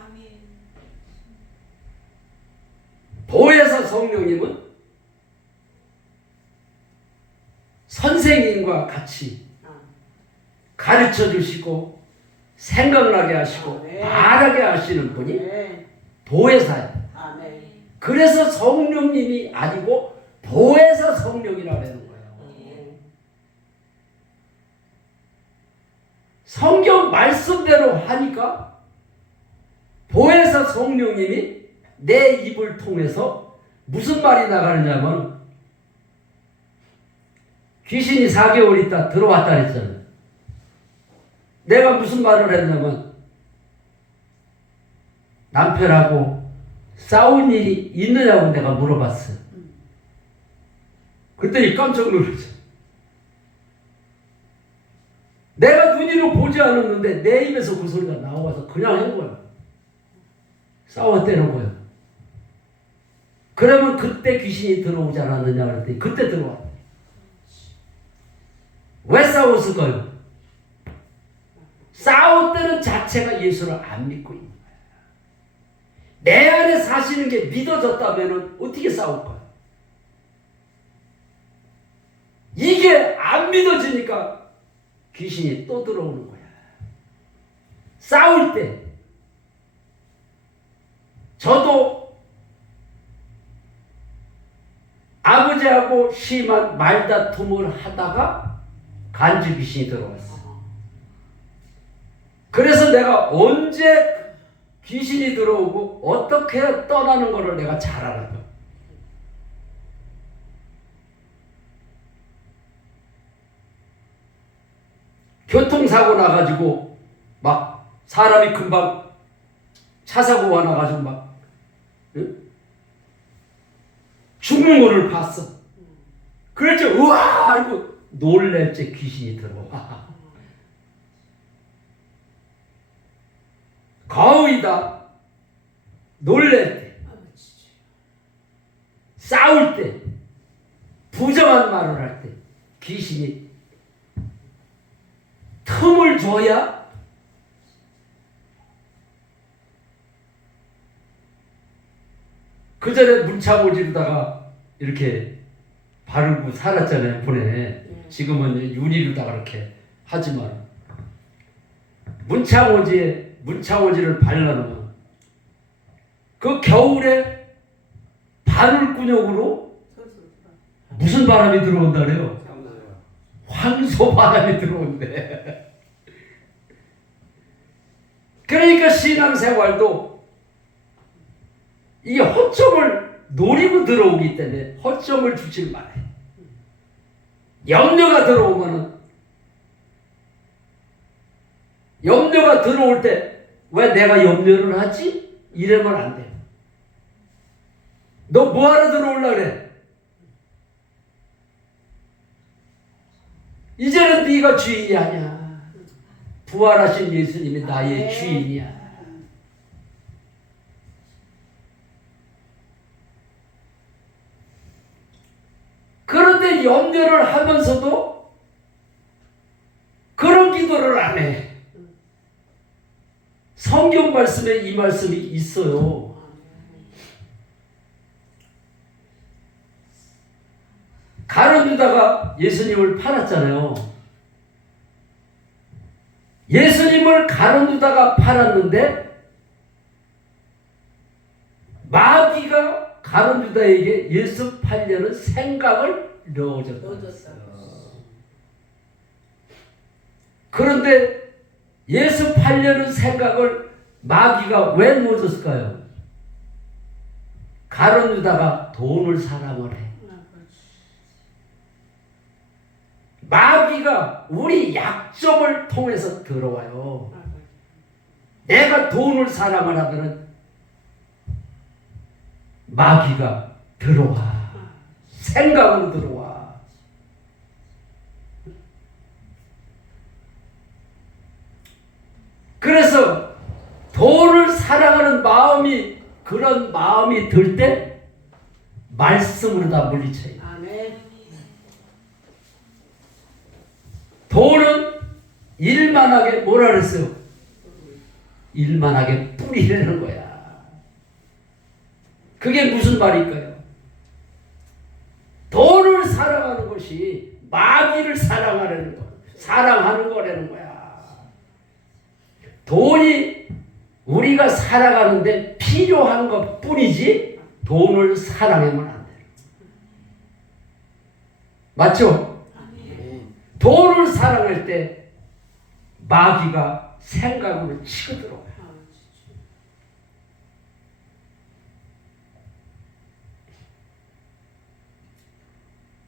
보혜사 성령님은 선생님과 같이 가르쳐 주시고 생각나게 하시고 말하게 하시는 분이 보혜사예요. 그래서 성령님이 아니고 보혜사 성령이라고 하는 거예요. 성경 말씀대로 하니까 보혜사 성령님이 내 입을 통해서 무슨 말이 나가느냐면 귀신이 4개월 있다 들어왔다 했잖아요. 내가 무슨 말을 했냐면 남편하고 싸운 일이 있느냐고 내가 물어봤어요. 그랬더니 깜짝 놀랐어요. 내가 눈으로 보지 않았는데 내 입에서 그 소리가 나와서 그냥 한 거야. 싸웠다는 거야. 그러면 그때 귀신이 들어오지 않았느냐 그랬더니 그때 들어왔대. 왜 싸웠을까요? 싸웠다는 자체가 예수를 안 믿고 있는 거야. 내 안에 사시는 게 믿어졌다면 어떻게 싸울까요? 이게 안 믿어지니까 귀신이 또 들어오는 거야. 싸울 때 저도 아버지하고 심한 말다툼을 하다가 간주 귀신이 들어왔어. 그래서 내가 언제 귀신이 들어오고 어떻게 떠나는 것을 내가 잘 알아요. 교통사고 나가지고 막 사람이 금방 차사고가 나가지고 막 죽는 거를 봤어. 그랬지. 우와 하고 놀랄 때 귀신이 들어와. 거의 다 놀랄 때, 싸울 때, 부정한 말을 할 때 귀신이 틈을 줘야 그 전에 문차 모지르다가 이렇게 바르고 살았잖아요. 본에 지금은 유리로다가 이렇게 하지만 문창호지를 발라놓으면 그 겨울에 바늘구녕으로 무슨 바람이 들어온다 그래요? 황소 바람이 들어온대. 그러니까 신앙생활도 이 허점을 노리고 들어오기 때문에 허점을 주질 말아요. 염려가 들어올 때 왜 내가 염려를 하지? 이러면 안 돼요. 너 뭐하러 들어올라 그래? 이제는 네가 주인이 아니야. 부활하신 예수님이 나의 주인이야. 그런데 염려를 하면서도 그런 기도를 안 해. 성경 말씀에 이 말씀이 있어요. 가룟 유다가 예수님을 팔았잖아요. 예수님을 가룟 유다가 팔았는데 마귀가 가룟 유다에게 예수 팔려는 생각을 넣어줬어요. 그런데 예수 팔려는 생각을 마귀가 왜 넣어줬을까요? 가룟 유다가 돈을 사랑을 해. 마귀가 우리 약점을 통해서 들어와요. 내가 돈을 사랑을 하면 마귀가 들어와. 생각으로 들어와. 그래서 돈을 사랑하는 마음이, 그런 마음이 들 때 말씀으로 다 물리쳐요. 돈은 일만하게 뭐라 그랬어요? 일만하게 뿌리라는 거야. 그게 무슨 말일까요? 돈을 사랑하는 것이 마귀를 사랑하는 거라는 거야. 돈이 우리가 살아가는데 필요한 것 뿐이지 돈을 사랑하면 안 돼요. 맞죠? 돈을 사랑할 때 마귀가 생각으로 치고 들어와요.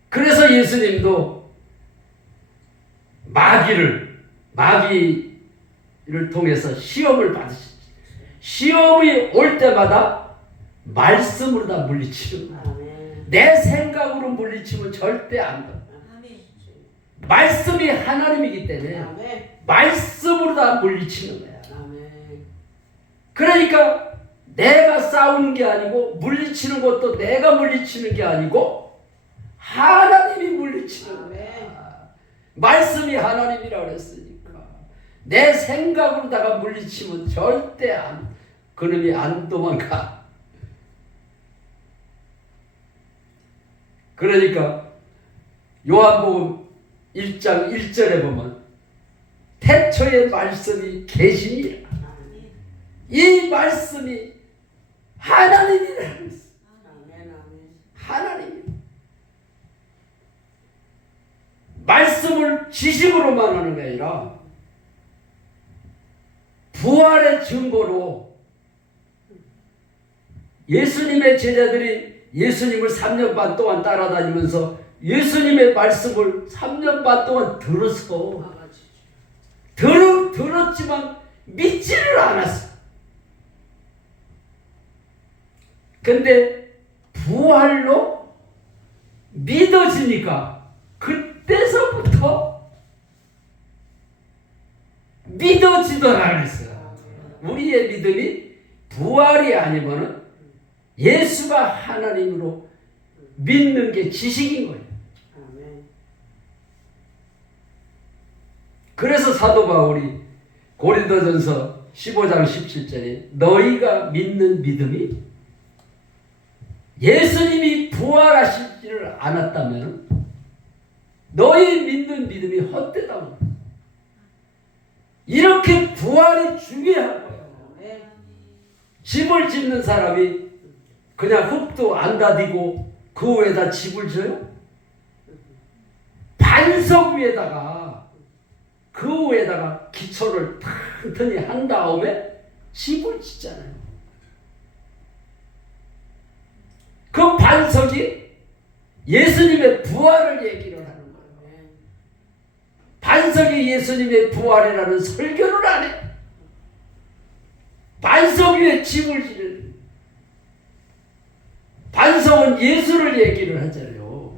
그래서 예수님도 마귀를 통해서 시험을 받으시죠. 시험이 올 때마다 말씀으로 다 물리치는 거예요. 내 생각으로 물리치면 절대 안 돼. 말씀이 하나님이기 때문에 말씀으로 다 물리치는 거야. 그러니까 내가 싸우는 게 아니고 물리치는 것도 내가 물리치는 게 아니고 하나님이 물리치는 거야. 말씀이 하나님이라고 그랬으니까 내 생각으로다가 물리치면 절대 그놈이 안 도망가. 그러니까 요한복음 1장 1절에 보면 태초에 말씀이 계시니라. 이 말씀이 하나님이라고 했어. 하나님. 말씀을 지식으로만 하는 게 아니라 부활의 증거로 예수님의 제자들이 예수님을 3년 반 동안 따라다니면서 예수님의 말씀을 3년 반 동안 들었어. 들었지만 믿지를 않았어. 근데 부활로 믿어지니까 그때서부터 믿어지더라 그랬어요. 우리의 믿음이 부활이 아니면은 예수가 하나님으로 믿는 게 지식인 거예요. 그래서 사도 바울이 고린도전서 15장 17절에 너희가 믿는 믿음이 예수님이 부활하시지를 않았다면 너희 믿는 믿음이 헛되다. 이렇게 부활이 중요한 거예요. 아멘. 집을 짓는 사람이 그냥 흙도 안 다디고 그 위에다 집을 져요? 반석 위에다가 그 위에다가 기초를 튼튼히 한 다음에 집을 짓잖아요. 그 반석이 예수님의 부활을 얘기를 하는 거예요. 아멘. 반석이 예수님의 부활이라는 설교를 안 해. 반석 위에 집을 지는, 반석은 예수를 얘기를 하잖아요.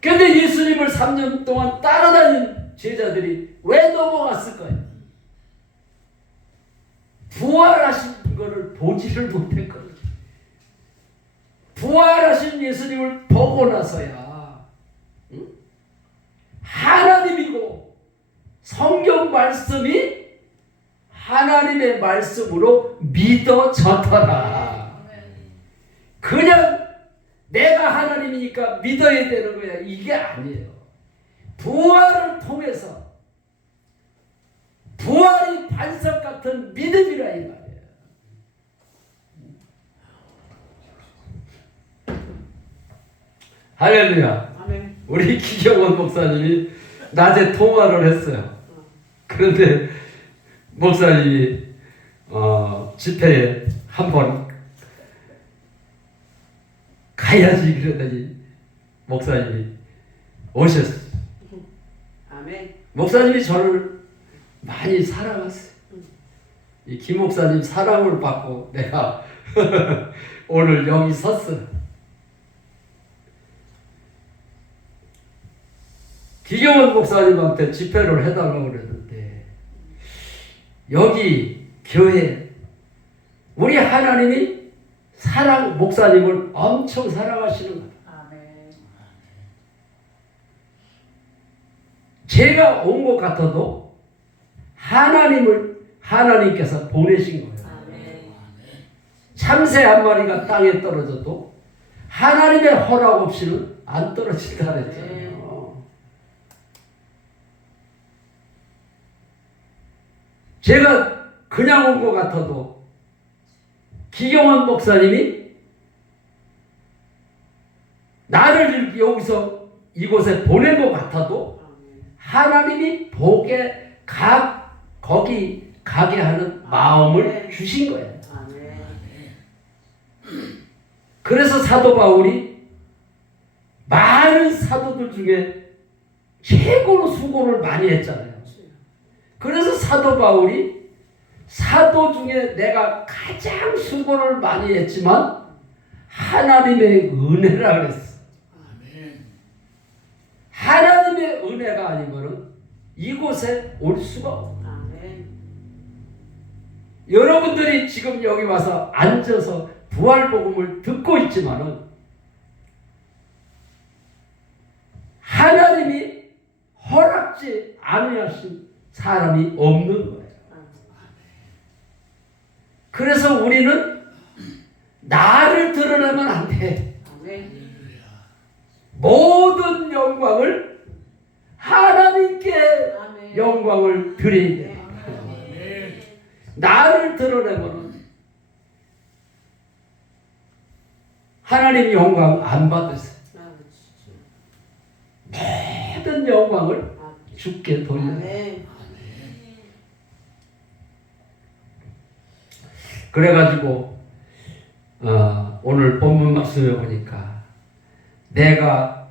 근데 예수님을 3년 동안 따라다닌 제자들이 왜 넘어갔을까요? 부활하신 거를 보지를 못했거든요. 부활하신 예수님을 보고 나서야 하나님이고 성경 말씀이 하나님의 말씀으로 믿어졌더라. 그냥 내가 하나님이니까 믿어야 되는 거야. 이게 아니에요. 부활을 통해서 부활이 반석 같은 믿음이라 이 말이에요. 할렐루야. 아멘. 우리 기경원 목사님이 낮에 통화를 했어요. 그런데 목사님이 집회에 한번 가야지 그러더니 목사님이 오셨어요. 아멘. 목사님이 저를 많이 사랑했어요. 이 김 목사님 사랑을 받고 내가 오늘 여기 섰어요. 기경원 목사님한테 집회를 해달라고 그랬는데 여기 교회 우리 하나님이 목사님을 엄청 사랑하시는 거예요. 아멘. 제가 온 것 같아도 하나님께서 보내신 거예요. 아멘. 참새 한 마리가 땅에 떨어져도 하나님의 허락 없이는 안 떨어진다 그랬잖아요. 제가 그냥 온 것 같아도 기경원 목사님이 나를 여기서 이곳에 보낸 것 같아도 하나님이 거기 가게 하는 마음을 주신 거예요. 아멘. 그래서 사도 바울이 많은 사도들 중에 최고로 수고를 많이 했잖아요. 그래서 사도 바울이 사도 중에 내가 가장 수고를 많이 했지만 하나님의 은혜라 그랬어. 하나님의 은혜가 아니면은 이곳에 올 수가 없어. 아멘. 여러분들이 지금 여기 와서 앉아서 부활복음을 듣고 있지만은 하나님이 허락지 아니하신 사람이 없는 거예요. 그래서 우리는 나를 드러내면 안 돼. 아멘. 모든 영광을 하나님께 아멘. 영광을 드려야 돼. 아멘. 나를 드러내면 하나님 영광 안 받으세요. 모든 영광을 주께 돌려요. 아멘. 그래가지고 오늘 본문 말씀에 보니까 내가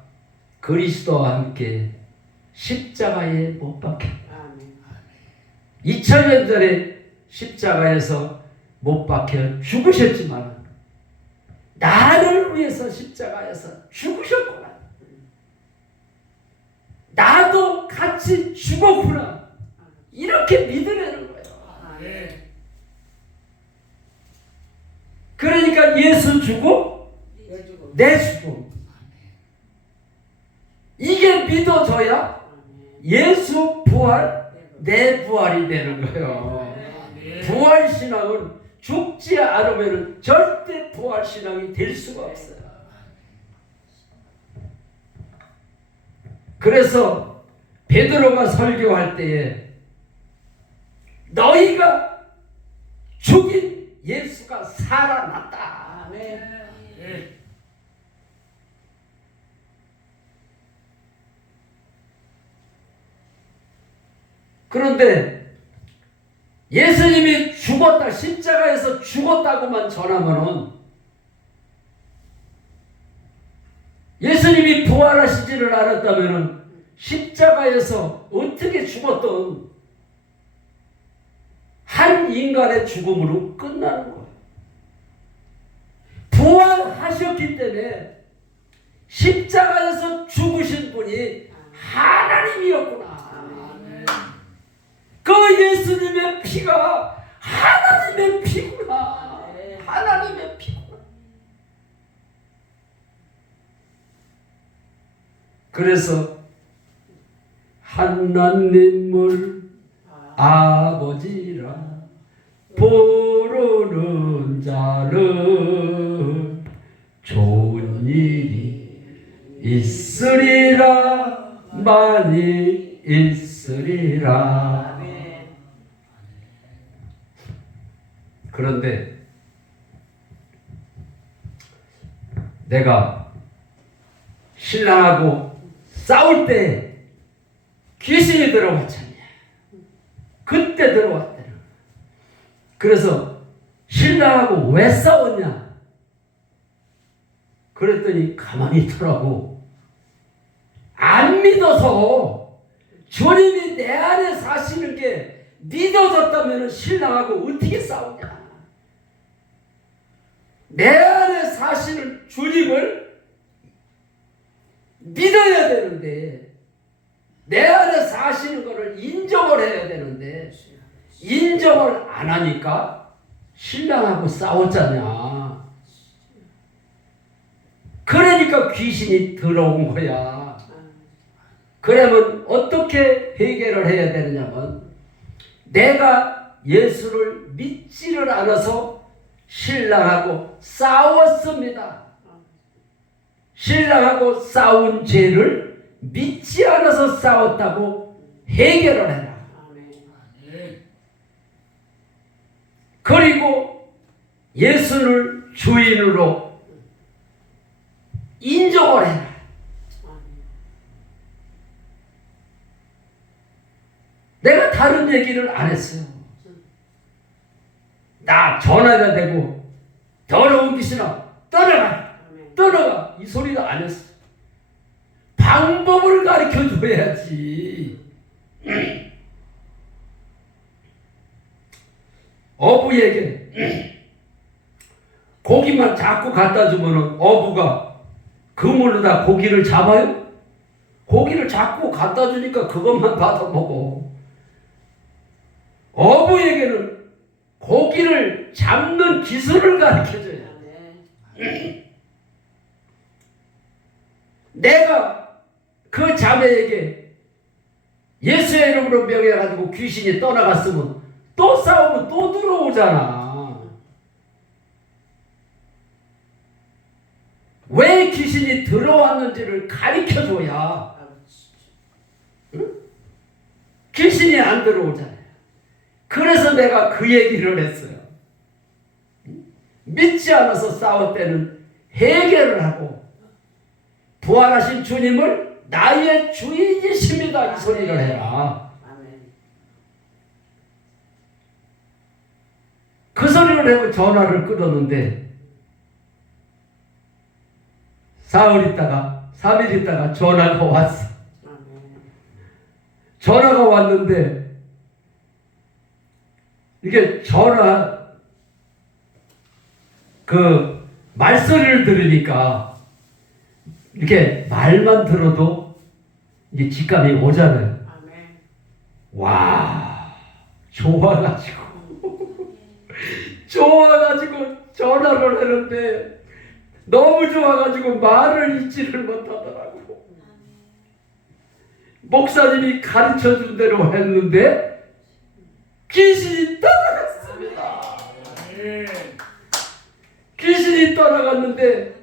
그리스도와 함께 십자가에 못 박혔다. 아멘. 2000년 전에 십자가에서 못 박혀 죽으셨지만 나를 위해서 십자가에서 죽으셨구나. 나도 같이 죽었구나. 이렇게 믿으라는 거예요. 아멘. 그러니까 예수 주고 내 죽음. 이게 믿어져야 예수 부활, 내 부활이 되는 거예요. 부활 신앙은 죽지 않으면 절대 부활 신앙이 될 수가 없어요. 그래서 베드로가 설교할 때에 너희가 죽인 예수가 살아났다. 아멘. 예. 그런데 예수님이 죽었다, 십자가에서 죽었다고만 전하면은 예수님이 부활하시지를 않았다면은 십자가에서 어떻게 죽었던 한 인간의 죽음으로 끝나는 거예요. 부활하셨기 때문에 십자가에서 죽으신 분이 하나님이었구나. 아멘. 그 예수님의 피가 하나님의 피구나. 네. 하나님의 피구나. 그래서 하나님을 아버지라 부르는 자는 좋은 일이 있으리라. 많이 있으리라. 아멘. 그런데 내가 신랑하고 싸울 때 귀신이 들어왔잖아요. 그때 들어왔대요. 그래서 신랑하고 왜 싸웠냐? 그랬더니 가만히 있더라고. 안 믿어서 주님이 내 안에 사시는 게 믿어졌다면 신랑하고 어떻게 싸우냐? 내 안에 사시는 주님을 믿어야 되는데, 내 안에 사시는 것을 인정을 해야 되는데 인정을 안 하니까 신랑하고 싸웠잖아. 그러니까 귀신이 들어온 거야. 그러면 어떻게 해결을 해야 되느냐면, 내가 예수를 믿지를 않아서 신랑하고 싸웠습니다. 신랑하고 싸운 죄를 믿지 않아서 싸웠다고 해결을 해라. 아멘. 예. 그리고 예수를 주인으로 인정을 해라. 아멘. 내가 다른 얘기를 안 했어요. 나 전화가 되고 더러운 귀신아 떠나가, 아멘. 떠나가, 이 소리도 안 했어. 방법을 가르쳐 줘야지. 어부에게 고기만 자꾸 갖다 주면은 어부가 그물로다 고기를 잡아요? 고기를 자꾸 갖다 주니까 그것만 받아 먹어. 어부에게는 고기를 잡는 기술을 가르쳐 줘야 돼. 아멘. 내가 그 자매에게 예수의 이름으로 명해가지고 귀신이 떠나갔으면 또 싸우면 또 들어오잖아. 왜 귀신이 들어왔는지를 가르쳐줘야 귀신이 안 들어오잖아요. 그래서 내가 그 얘기를 했어요. 믿지 않아서 싸울 때는 해결을 하고, 부활하신 주님을 나의 주인이십니다, 이 소리를 해라. 아멘. 그 소리를 하고 전화를 끊었는데, 사흘 있다가 3일 있다가 전화가 왔어. 아멘. 전화가 왔는데 이게 전화 그 말소리를 들으니까 이렇게 말만 들어도 이게 직감이 오잖아요. 아멘. 와, 좋아가지고 좋아가지고 전화를 했는데 너무 좋아가지고 말을 잊지를 못하더라고. 목사님이 가르쳐준 대로 했는데 귀신이 떠나갔습니다. 예. 귀신이 떠나갔는데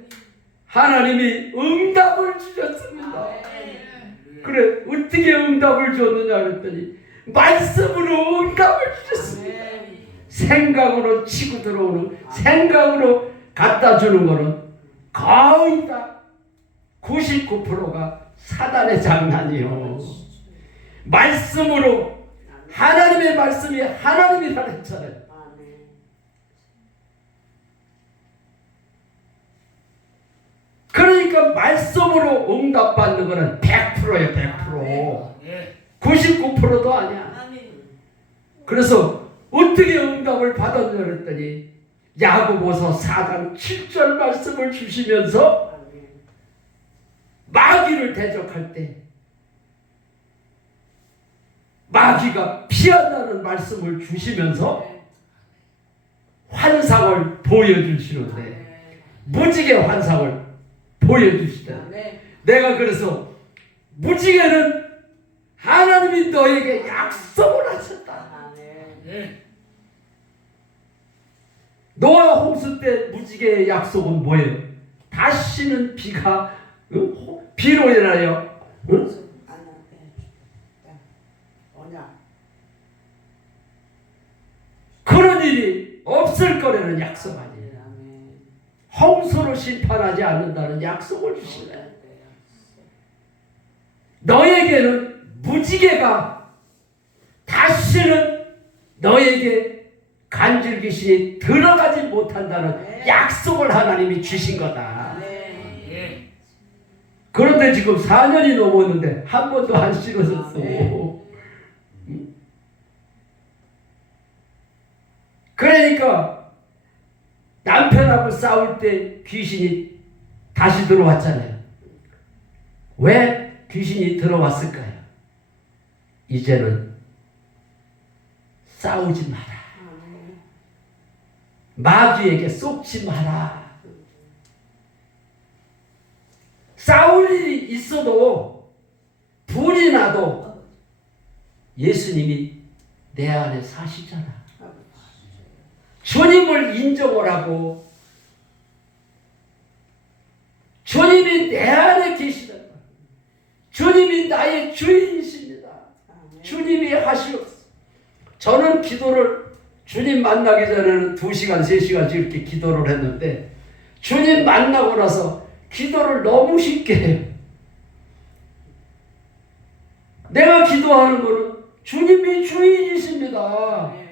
하나님이 응답을 주셨습니다. 아멘. 그래 어떻게 응답을 줬느냐 그랬더니 말씀으로 응답을 주셨습니다. 아멘. 생각으로 치고 들어오는 생각으로 갖다 주는 거는 거의 다 99%가 사단의 장난이요. 말씀으로 하나님의 말씀이 하나님이라 했잖아요. 아멘. 그러니까 말씀으로 응답받는 거는 100%예요. 100%. 예. 99%도 아니야. 아멘. 그래서 어떻게 응답을 받았냐 그랬더니 야고보서 4장 7절 말씀을 주시면서 아멘. 마귀를 대적할 때 마귀가 피한다는 말씀을 주시면서 환상을 보여주시는데 아멘. 무지개 환상을 보여주시다. 아멘. 내가 그래서 무지개는 하나님이 너에게 약속을 하셨다. 아멘. 예. 노아 홍수 때 무지개의 약속은 뭐예요? 다시는 비가 비로 인하여 언약. 그런 일이 없을 거라는 약속 아니에요. 아멘. 홍수로 심판하지 않는다는 약속을 주시네. 너에게는 무지개가 다시는 너에게 간질 귀신이 들어가지 못한다는 약속을 하나님이 주신 거다. 아멘. 예. 그런데 지금 4년이 넘었는데 한 번도 안 씻어졌어. 그러니까 남편하고 싸울 때 귀신이 다시 들어왔잖아요. 왜 귀신이 들어왔을까요? 이제는 싸우지 마라. 아멘. 마귀에게 속지 마라. 싸울 일이 있어도 불이 나도 예수님이 내 안에 사시잖아. 주님을 인정을 하고 주님이 내 안에 계시다. 주님이 나의 주인이십니다. 아멘. 주님이 하시옵소서. 저는 기도를 주님 만나기 전에는 2시간, 3시간씩 이렇게 기도를 했는데 주님 만나고 나서 기도를 너무 쉽게 해요. 내가 기도하는 거는 주님이 주인이십니다. 아멘.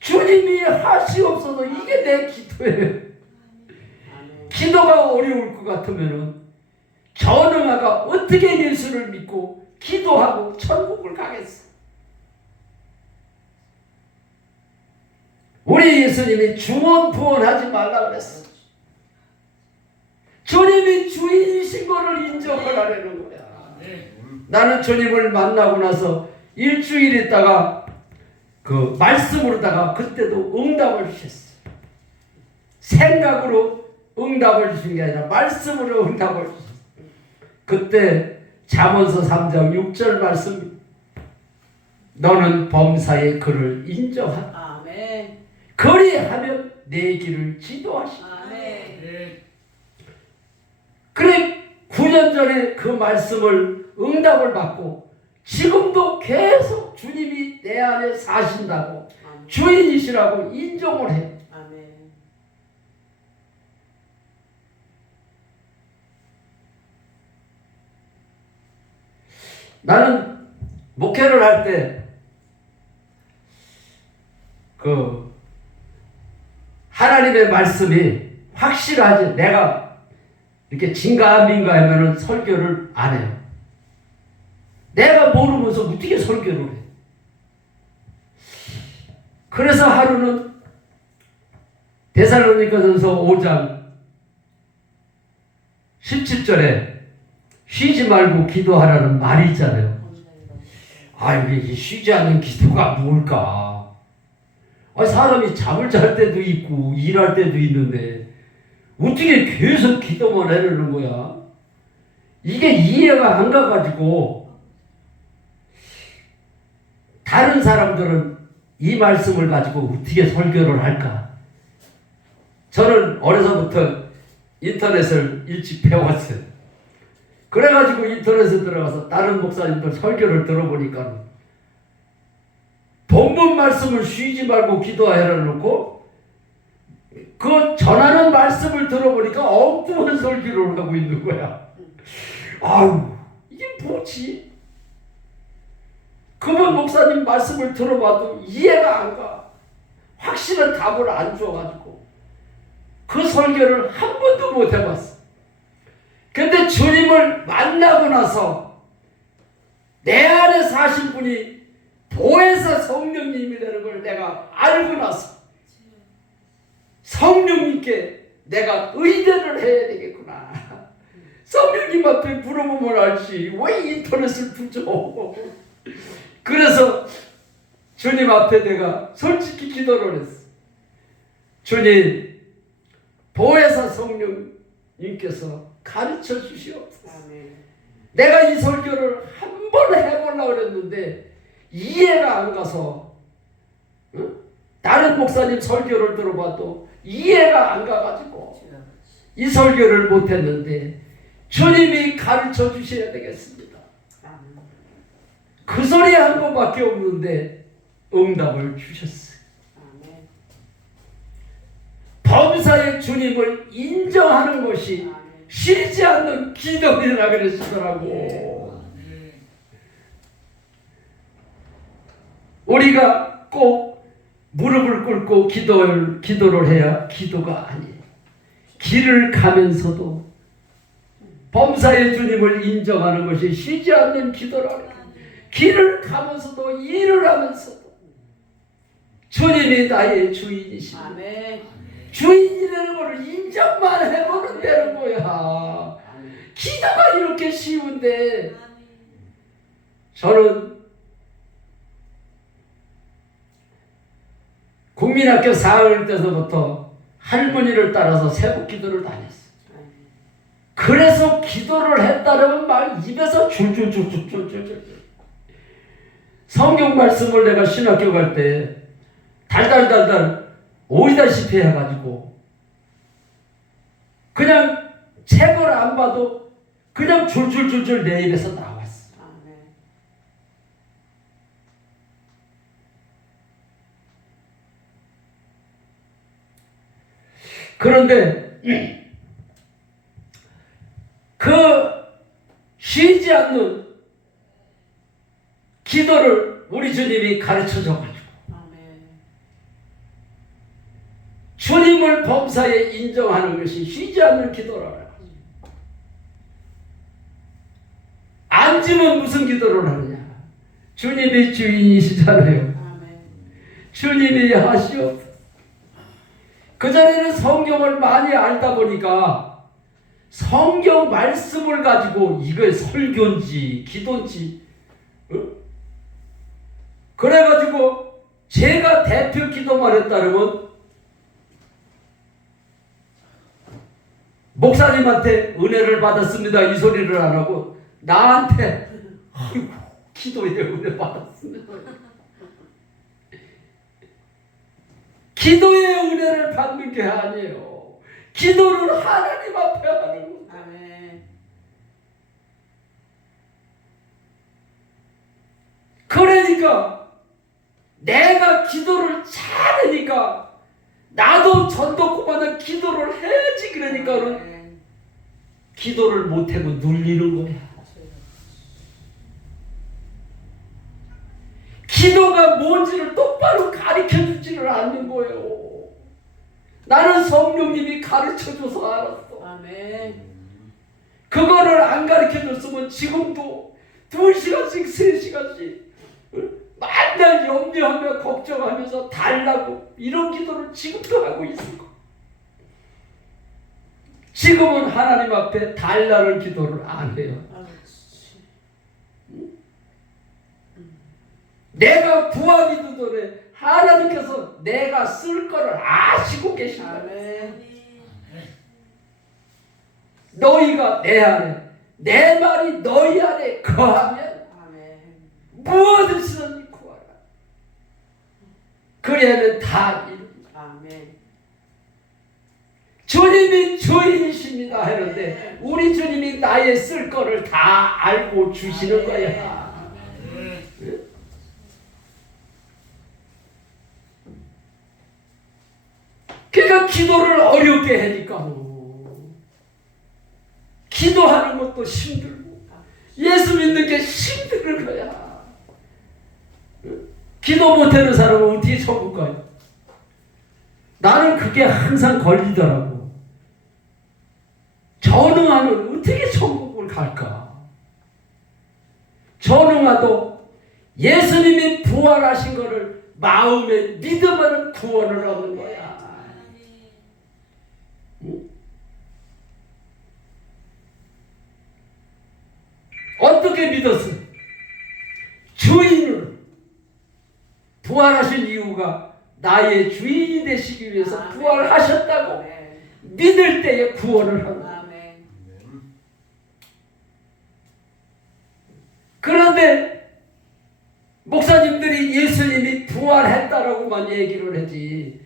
주님이 하시옵소서. 이게 내 기도예요. 아멘. 기도가 어려울 것 같으면은 전응아가 어떻게 예수를 믿고 기도하고 천국을 가겠어? 우리 예수님이 중언부언하지 말라 그랬어. 주님이 주인이신 거를 인정을 하려는 거야. 예. 나는 주님을 만나고 나서 일주일 있다가 그 말씀으로다가 그때도 응답을 주셨어. 생각으로 응답을 주신 게 아니라 말씀으로 응답을 주셨어. 그때 잠언서 3장 6절 말씀, 너는 범사의 그를 인정하라. 아멘. 그리하면 내 길을 지도하시라. 아멘. 예. 그래 9년 전에 그 말씀을 응답을 받고 지금도 계속 주님이 내 안에 사신다고 아멘. 주인이시라고 인정을 해. 아멘. 나는 목회를 할 때 그 하나님의 말씀이 확실하지, 내가 이렇게 진가민가 하면은 설교를 안 해요. 내가 모르면서 어떻게 설교를 해? 그래서 하루는 데살로니가전서 5장 17절에 쉬지 말고 기도하라는 말이 있잖아요. 아, 우리 쉬지 않는 기도가 뭘까? 아, 사람이 잠을 잘 때도 있고 일할 때도 있는데 어떻게 계속 기도만 해내는 거야? 이게 이해가 안 가가지고 다른 사람들은 이 말씀을 가지고 어떻게 설교를 할까? 저는 어려서부터 인터넷을 일찍 배웠어요. 그래가지고 인터넷에 들어가서 다른 목사님들 설교를 들어보니까 본문 말씀을 쉬지 말고 기도하라 놓고 그 전하는 말씀을 들어보니까 엉뚱한 설교를 하고 있는 거야. 아유, 이게 뭐지? 그분 목사님 말씀을 들어봐도 이해가 안 가. 확실한 답을 안 줘가지고 그 설교를 한 번도 못 해봤어. 근데 주님을 만나고 나서 내 안에 사신 분이 보혜사 성령님이라는 걸 내가 알고 나서 성령님께 내가 의뢰를 해야 되겠구나. 성령님 앞에 물어보면 알지. 왜 인터넷을 부져? 그래서 주님 앞에 내가 솔직히 기도를 했어. 주님, 보혜사 성령님께서 가르쳐 주시옵소서. 내가 이 설교를 한 번 해보려고 그랬는데 이해가 안 가서 다른 목사님 설교를 들어봐도 이해가 안 가가지고 이 설교를 못했는데 주님이 가르쳐 주셔야 되겠습니다. 그 소리 한 번밖에 없는데 응답을 주셨어요. 범사의 주님을 인정하는 것이 쉬지 않는 기도이라 그러시더라고. 우리가 꼭 무릎을 꿇고 기도를 해야 기도가 아니에요. 길을 가면서도 범사의 주님을 인정하는 것이 쉬지 않는 기도라 그래요. 길을 가면서도 일을 하면서도 주님이 나의 주인이시다. 주인이라는 걸 인정만 해보면 되는 거야. 기도가 이렇게 쉬운데 저는 국민학교 4학년 때서부터 할머니를 따라서 새벽 기도를 다녔어요. 그래서 기도를 했다면 막 입에서 줄줄줄줄줄줄 성경 말씀을 내가 신학교 갈 때 달달달달 오이다시피 해가지고 그냥 책을 안 봐도 그냥 줄줄줄줄 내 입에서 나왔어. 그런데 그 쉬지 않는 기도를 우리 주님이 가르쳐줘가지고 주님을 범사에 인정하는 것이 쉬지 않는 기도라. 앉으면 무슨 기도를 하느냐? 주님이 주인이시잖아요. 주님이 하시옵소서. 그전에는 성경을 많이 알다 보니까 성경 말씀을 가지고 이게 설교인지 기도인지 그래가지고 제가 대표 기도만 했다면 목사님한테 은혜를 받았습니다 이 소리를 안 하고 나한테 아이고 기도에 은혜 받았습니다. 기도의 은혜를 받는 게 아니에요. 기도는 하나님 앞에 하는 거예요. 그러니까 내가 기도를 잘하니까 나도 전도구마다 기도를 해야지. 그러니까는 기도를 못하고 눌리는 거야. 기도가 뭔지를 똑바로 가르쳐주지를 않는 거예요. 나는 성령님이 가르쳐줘서 알았어. 그거를 안 가르쳐줬으면 지금도 2시간씩 3시간씩 맨날 염려하며 걱정하면서 달라고 이런 기도를 지금도 하고 있을 거야. 지금은 하나님 앞에 달라는 기도를 안 해요. 내가 구하기도 전에 하나님께서 내가 쓸 거를 아시고 계신다. 너희가 내 안에 내 말이 너희 안에 거하면 무엇이든지 구하라. 그래야면 다 이룬다. 주님이 주님이 주인이십니다 하는데 우리 주님이 나의 쓸 거를 다 알고 주시는 거야. 그러니까 기도를 어렵게 하니까 기도하는 것도 힘들고 예수 믿는 게 힘든 거야. 기도 못하는 사람은 어떻게 천국 가요? 나는 그게 항상 걸리더라고. 전응아는 어떻게 천국을 갈까? 전응아도 예수님이 부활하신 것을 마음에 믿으면 구원을 얻는 거야. 어떻게 믿었어요? 주인을 부활하신 이유가 나의 주인이 되시기 위해서 부활하셨다고 믿을 때에 구원을 한다. 그런데 목사님들이 예수님이 부활했다라고만 얘기를 하지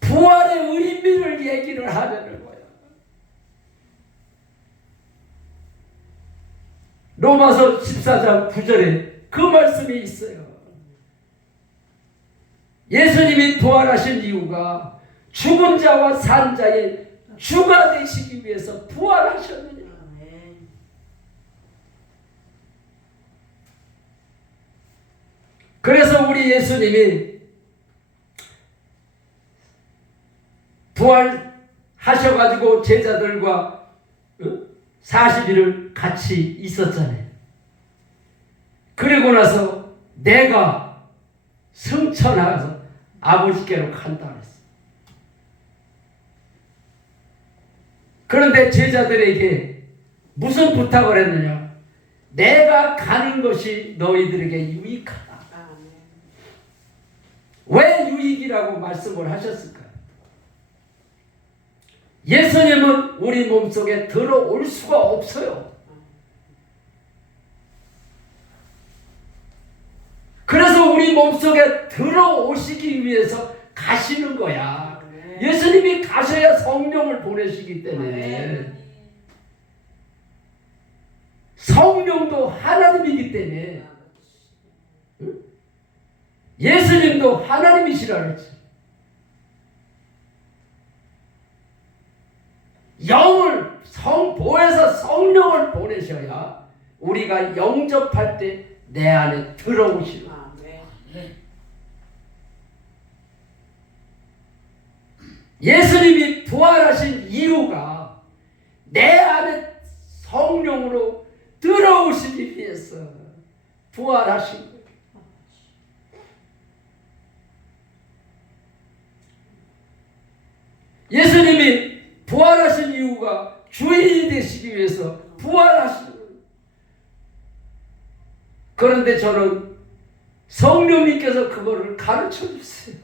부활의 의미를 얘기를 하려는 거야. 로마서 14장 9절에 그 말씀이 있어요. 예수님이 부활하신 이유가 죽은 자와 산 자의 주가 되시기 위해서 부활하셨느냐. 그래서 우리 예수님이 부활하셔가지고 제자들과 40일을 같이 있었잖아요. 그리고 나서 내가 승천하여서 아버지께로 간다 그랬어. 그런데 제자들에게 무슨 부탁을 했느냐? 내가 가는 것이 너희들에게 유익하다. 왜 유익이라고 말씀을 하셨을까요? 예수님은 우리 몸속에 들어올 수가 없어요. 그래서 우리 몸속에 들어오시기 위해서 가시는 거야. 예수님이 가셔야 성령을 보내시기 때문에. 성령도 하나님이기 때문에. 예수님도 하나님이시라 그랬지. 영을 보혜사 성령을 보내셔야 우리가 영접할 때 내 안에 들어오시는. 예수님이 부활하신 이유가 내 안에 성령으로 들어오시기 위해서 부활하신 거예요. 예수님이 부활하신 이유가 주인이 되시기 위해서 부활하신 거예요. 그런데 저는 성령님께서 그거를 가르쳐 주세요.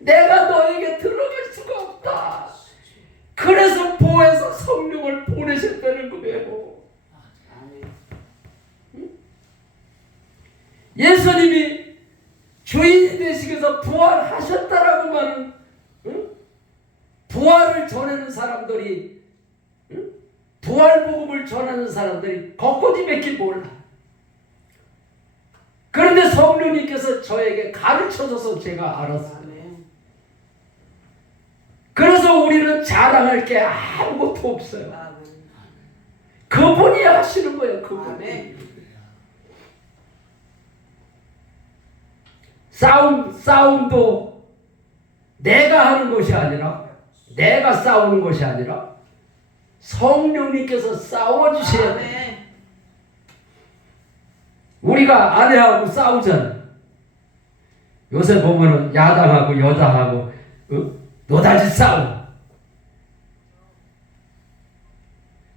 내가 너에게 들어갈 수가 없다. 그래서 보혜사 성령을 보내셨다는 거예요. 예수님이 주인이 되시기 위해서 부활하셨다라고만 부활을 전하는 사람들이 부활 복음을 전하는 사람들이 겉꽂이밖에 몰라. 그런데 성령님께서 저에게 가르쳐줘서 제가 알았어요. 그래서 우리는 자랑할 게 아무것도 없어요. 그분이 하시는 거예요. 그분이. 싸움도 내가 하는 것이 아니라 내가 싸우는 것이 아니라 성령님께서 싸워주셔야 돼. 우리가 아내하고 싸우잖아. 요새 보면은 야당하고 여당하고 노다지 싸워.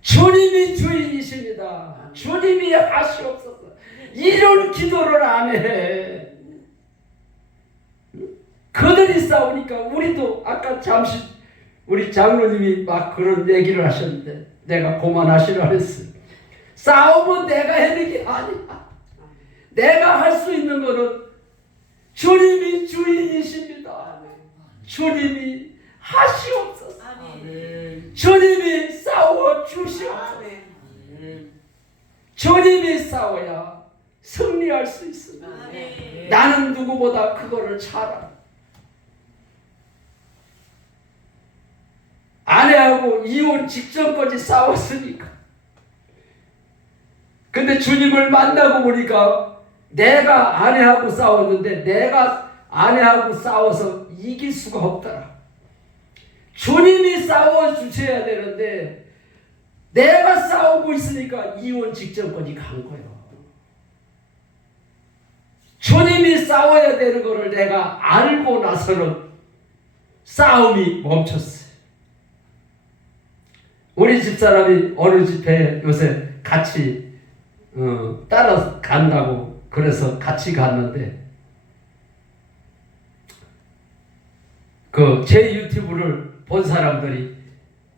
주님이 주인이십니다. 주님이 하시옵소서. 이런 기도를 안 해. 그들이 싸우니까 우리도 아까 잠시 우리 장로님이 막 그런 얘기를 하셨는데 내가 그만하시라 했어요. 싸움은 내가 하는 게 아니야. 내가 할 수 있는 거는 주님이 주인이십니다. 주님이 하시옵소서. 주님이 싸워 주시옵소서. 아멘. 주님이 싸워야 승리할 수 있습니다. 아멘. 나는 누구보다 그거를 잘 알아. 아내하고 이혼 직전까지 싸웠으니까. 근데 주님을 만나고 보니까 내가 아내하고 싸웠는데 내가 아내하고 싸워서 이길 수가 없더라. 주님이 싸워주셔야 되는데 내가 싸우고 있으니까 이혼 직전까지 간 거예요. 주님이 싸워야 되는 거를 내가 알고 나서는 싸움이 멈췄어요. 우리 집사람이 어느 집회에 요새 같이 따라간다고 그래서 같이 갔는데 그 제 유튜브를 본 사람들이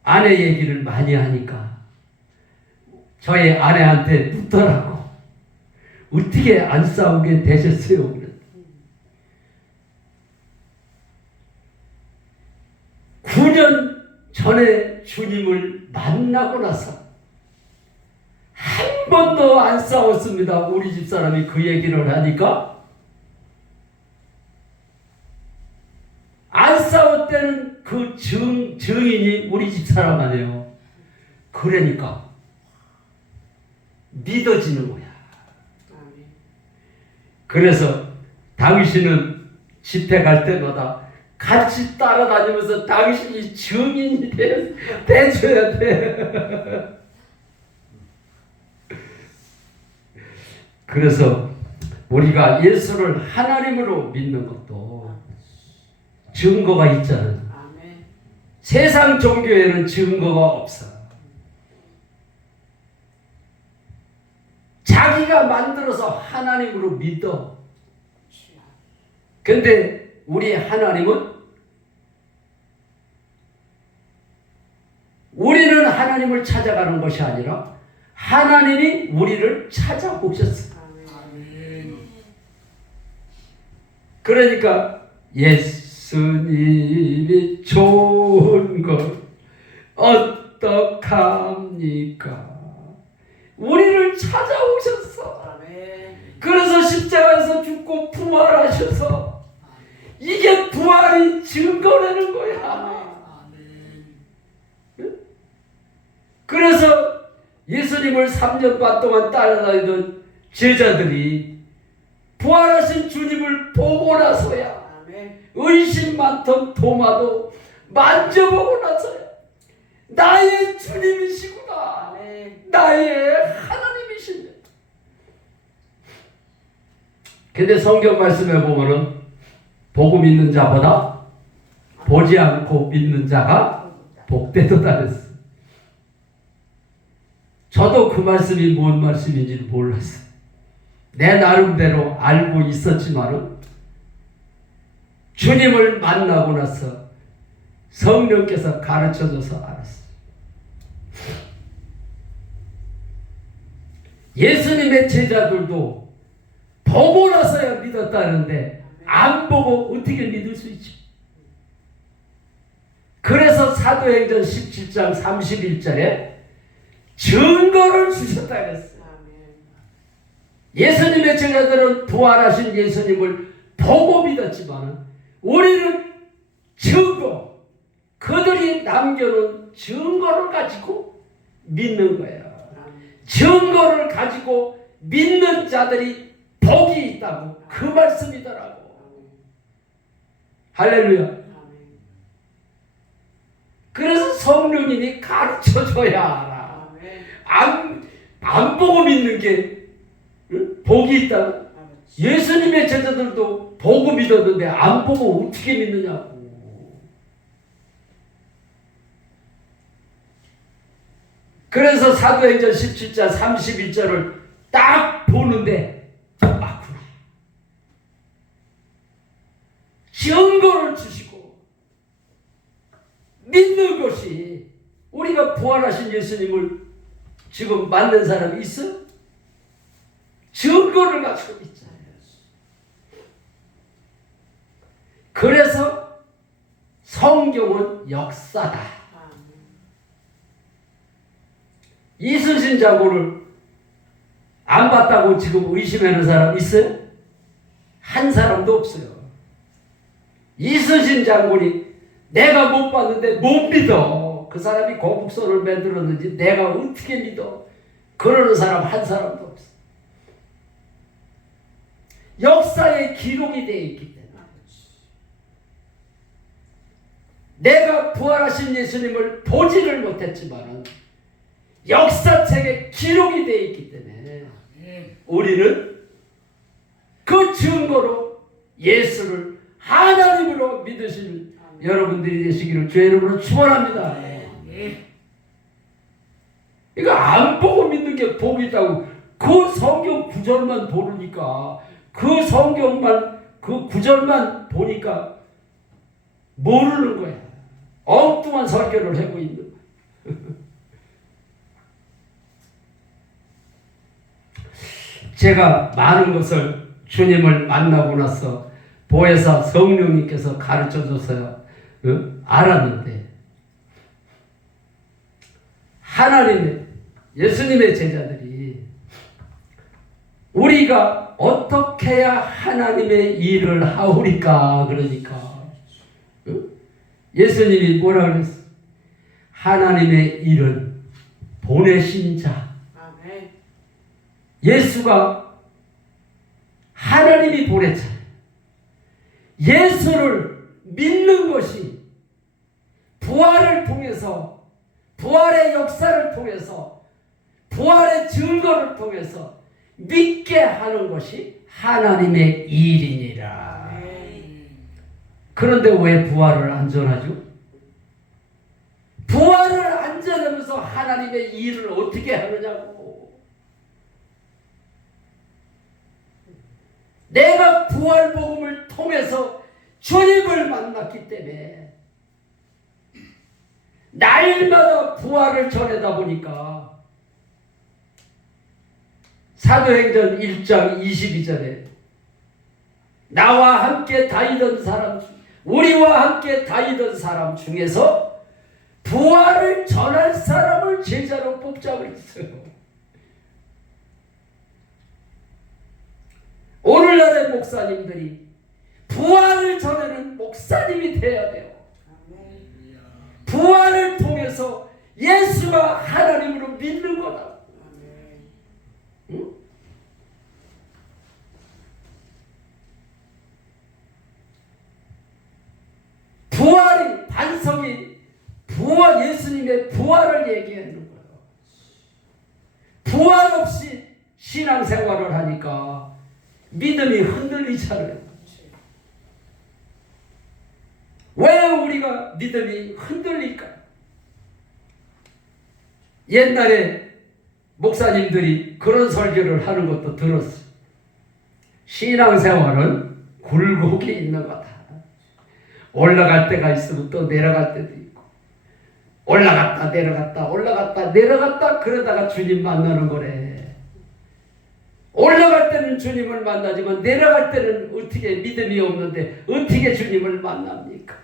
아내 얘기를 많이 하니까 저희 아내한테 묻더라고. 어떻게 안 싸우게 되셨어요? 그래. 9년 전에 주님을 만나고 나서 한 번도 안 싸웠습니다. 우리 집사람이 그 얘기를 하니까 안 싸웠다는 그 증인이 우리 집사람 아니에요. 그러니까 믿어지는 거야. 아멘. 그래서 당신은 집회 갈 때마다 같이 따라다니면서 당신이 증인이 돼줘야 돼. 그래서 우리가 예수를 하나님으로 믿는 것도 증거가 있잖아요. 아멘. 세상 종교에는 증거가 없어. 자기가 만들어서 하나님으로 믿어. 근데 우리 하나님은 우리는 하나님을 찾아가는 것이 아니라 하나님이 우리를 찾아오셨어. 아멘. 그러니까 예수님이 좋은 걸 어떡합니까? 우리를 찾아오셨어. 아멘. 그래서 십자가에서 죽고 부활하셔서 이게 부활이 증거라는 거야. 그래서 예수님을 3년 반 동안 따라다니던 제자들이 부활하신 주님을 보고 나서야 아멘. 의심 많던 도마도 만져보고 나서야 나의 주님이시구나. 아멘. 나의 하나님이시네. 근데 성경 말씀에 보면은 보고 믿는 자보다 보지 않고 믿는 자가 복되도다 그랬어. 저도 그 말씀이 뭔 말씀인지를 몰랐어요. 내 나름대로 알고 있었지만은 주님을 만나고 나서 성령께서 가르쳐줘서 알았어요. 예수님의 제자들도 보고 나서야 믿었다는데 안 보고 어떻게 믿을 수 있지? 그래서 사도행전 17장 31절에 증거를 주셨다 그랬어요. 아멘. 예수님의 제자들은 부활하신 예수님을 보고 믿었지만 우리는 증거, 그들이 남겨놓은 증거를 가지고 믿는 거예요. 증거를 가지고 믿는 자들이 복이 있다고 그 말씀이더라고. 할렐루야. 아멘. 그래서 성령님이 가르쳐줘야 알아. 아멘. 안 보고 믿는 게 복이 있다고. 아버지. 예수님의 제자들도 보고 믿었는데 안 보고 어떻게 믿느냐고. 그래서 사도행전 17장 31절을 딱 보는데 맞구나. 증거를 주시고 믿는 것이 우리가 부활하신 예수님을 지금 만난 사람이 있어? 증거를 가지고 있잖아요. 그래서 성경은 역사다. 아멘. 이순신 장군을 안 봤다고 지금 의심하는 사람 있어요? 한 사람도 없어요. 이순신 장군이 내가 못 봤는데 못 믿어. 그 사람이 거북선을 만들었는지 내가 어떻게 믿어? 그러는 사람 한 사람도 없어. 역사에 기록이 되어 있기 때문에 내가 부활하신 예수님을 보지를 못했지만 역사책에 기록이 되어 있기 때문에 우리는 그 증거로 예수를 하나님으로 믿으시는 여러분들이 되시기를 주의 이름으로 축원합니다. 이거 안 보고 믿는 게 복이 있다고. 그 성경 구절만 보니까 그 성경만 그 구절만 보니까 모르는 거야. 엉뚱한 설교를 하고 있는 거야. 제가 많은 것을 주님을 만나고 나서 보혜사 성령님께서 가르쳐줘서 알았는데 하나님의 예수님의 제자들이 우리가 어떻게 해야 하나님의 일을 하오리까 그러니까 예수님이 뭐라 그랬어? 하나님의 일은 보내신 자. 아멘. 예수가 하나님이 보냈잖아요. 예수를 믿는 것이 부활을 통해서 부활의 역사를 통해서 부활의 증거를 통해서 믿게 하는 것이 하나님의 일이니라. 그런데 왜 부활을 안 전하죠? 부활을 안 전하면서 하나님의 일을 어떻게 하느냐고. 내가 부활 복음을 통해서 주님을 만났기 때문에 날마다 부활을 전하다 보니까 사도행전 1장 22절에 나와 함께 다니던 사람, 우리와 함께 다니던 사람 중에서 부활을 전할 사람을 제자로 뽑자고 했어요. 오늘날의 목사님들이 부활을 전하는 목사님이 되어야 돼요. 부활을 통해서 예수가 하나님으로 믿는 거다. 응? 부활이 반석이 부활 예수님의 부활을 얘기하는 거예요. 부활 없이 신앙생활을 하니까 믿음이 흔들리잖아요. 왜 우리가 믿음이 흔들릴까? 옛날에 목사님들이 그런 설교를 하는 것도 들었어요. 신앙생활은 굴곡이 있는 거다. 올라갈 때가 있으면 또 내려갈 때도 있고 올라갔다 내려갔다 올라갔다 내려갔다 그러다가 주님 만나는 거래. 올라갈 때는 주님을 만나지만 내려갈 때는 어떻게 믿음이 없는데 어떻게 주님을 만납니까?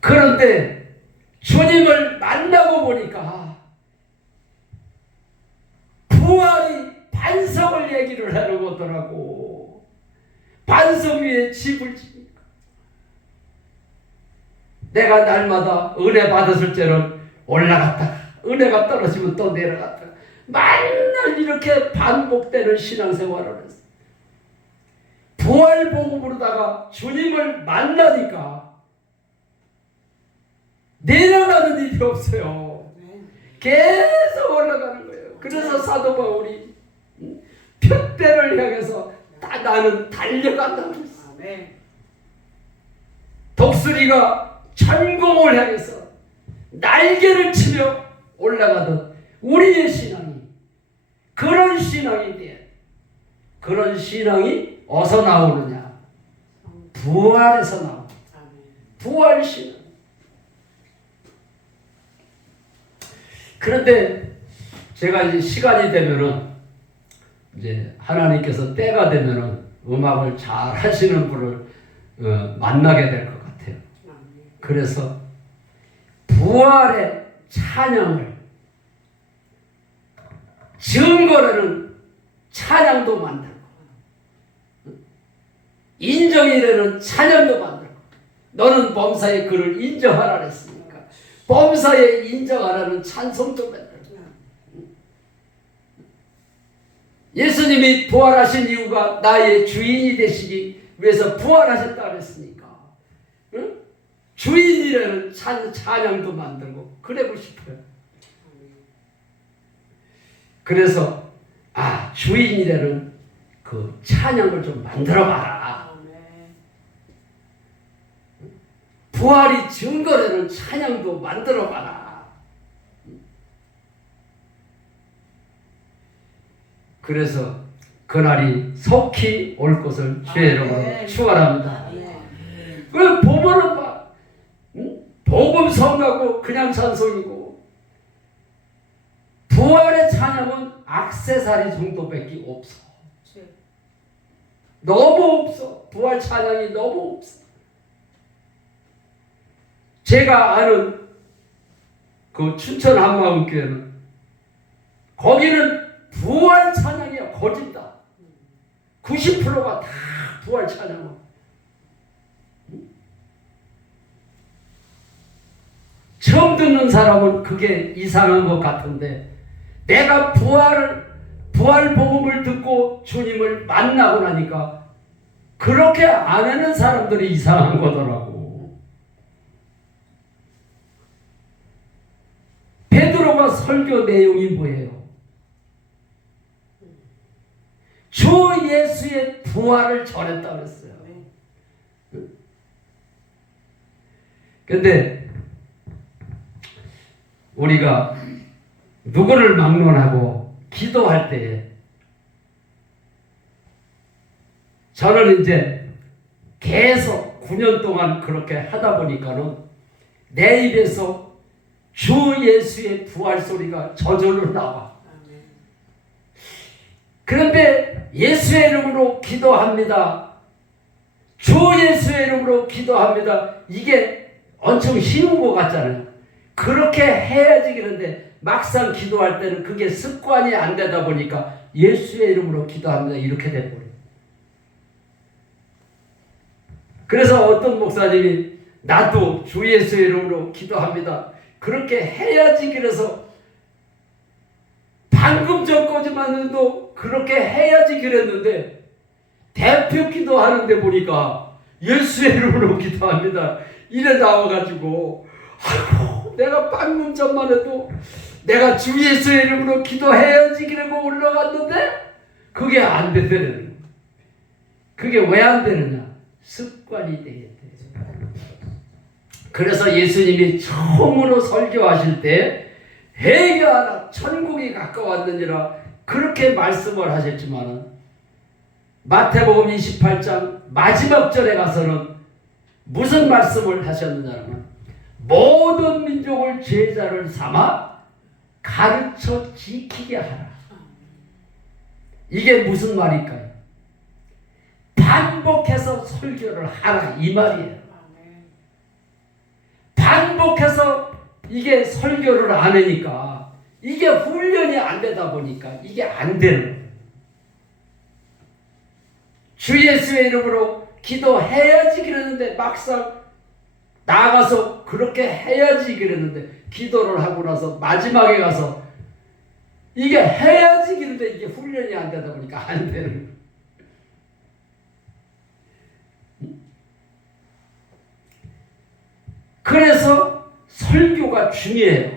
그런데 주님을 만나고 보니까 부활이 반석을 얘기를 하는 거더라고. 반석 위에 집을 지니까 내가 날마다 은혜 받았을 때는 올라갔다가 은혜가 떨어지면 또 내려갔다가 맨날 이렇게 반복되는 신앙생활을 했어. 부활 복음으로다가 주님을 만나니까 내려가는 일이 없어요. 계속 올라가는 거예요. 그래서 사도 바울이 표대를 향해서 나는 달려간다고 했어. 독수리가 천공을 향해서 날개를 치며 올라가던 우리의 신앙이 그런 신앙이 돼. 그런 신앙이 어디서 나오느냐? 부활에서 나옵니다. 부활 신앙. 그런데 제가 이제 시간이 되면은 이제 하나님께서 때가 되면은 음악을 잘 하시는 분을 만나게 될 것 같아요. 그래서 부활의 찬양을 증거라는 찬양도 만들고 인정이라는 찬양도 만들고 너는 범사의 그를 인정하라 했으니까 범사에 인정하라는 찬송도 만들고 예수님이 부활하신 이유가 나의 주인이 되시기 위해서 부활하셨다 그랬으니까 응? 주인이라는 찬양도 만들고 그래고 싶어요. 그래서 주인이라는 그 찬양을 좀 만들어봐라. 부활이 증거라는 찬양도 만들어봐라. 그래서 그날이 속히 올 것을 주의 이름으로 축원합니다. 그 보면은 막 복음 성가고 그냥 찬송이고 부활의 찬양은 액세서리 정도밖에 없어. 너무 없어. 부활 찬양이 너무 없어. 제가 아는 그 춘천 한마음교회는 거기는 부활 찬양이야. 거짓다. 90%가 다 부활 찬양이야. 처음 듣는 사람은 그게 이상한 것 같은데 내가 부활 복음을 듣고 주님을 만나고 나니까 그렇게 안 하는 사람들이 이상한 거더라고. 베드로가 설교 내용이 뭐예요? 주 예수의 부활을 전했다 그랬어요. 근데 우리가 누구를 막론하고 기도할 때에 저는 이제 계속 9년 동안 그렇게 하다 보니까는 내 입에서 주 예수의 부활 소리가 저절로 나와. 그런데 예수의 이름으로 기도합니다. 주 예수의 이름으로 기도합니다. 이게 엄청 쉬운 것 같잖아요. 그렇게 해야지. 그런데 막상 기도할 때는 그게 습관이 안 되다 보니까 예수의 이름으로 기도합니다. 이렇게 돼버려요. 그래서 어떤 목사님이 나도 주 예수의 이름으로 기도합니다. 그렇게 해야지. 그래서 방금 전까지만도 그렇게 해야지 그랬는데 대표 기도하는데 보니까 예수의 이름으로 기도합니다. 이래 나와가지고 아이고 내가 방금 전만 해도 내가 주 예수의 이름으로 기도해야지 그러고 올라갔는데 그게 안 되더라는. 그게 왜 안 되느냐? 습관이 되게 돼. 그래서 예수님이 처음으로 설교하실 때 회개하라 천국이 가까웠느니라 그렇게 말씀을 하셨지만은 마태복음 28장 마지막 절에 가서는 무슨 말씀을 하셨느냐면 모든 민족을 제자를 삼아 가르쳐 지키게 하라. 이게 무슨 말일까요? 반복해서 설교를 하라 이 말이에요. 반복해서 이게 설교를 안 하니까 이게 훈련이 안 되다 보니까 이게 안 되는 거예요. 주 예수의 이름으로 기도해야지 그랬는데 막상 나가서 그렇게 해야지 그랬는데 기도를 하고 나서 마지막에 가서 이게 해야지 그랬는데 이게 훈련이 안 되다 보니까 안 되는 거예요. 그래서 설교가 중요해요.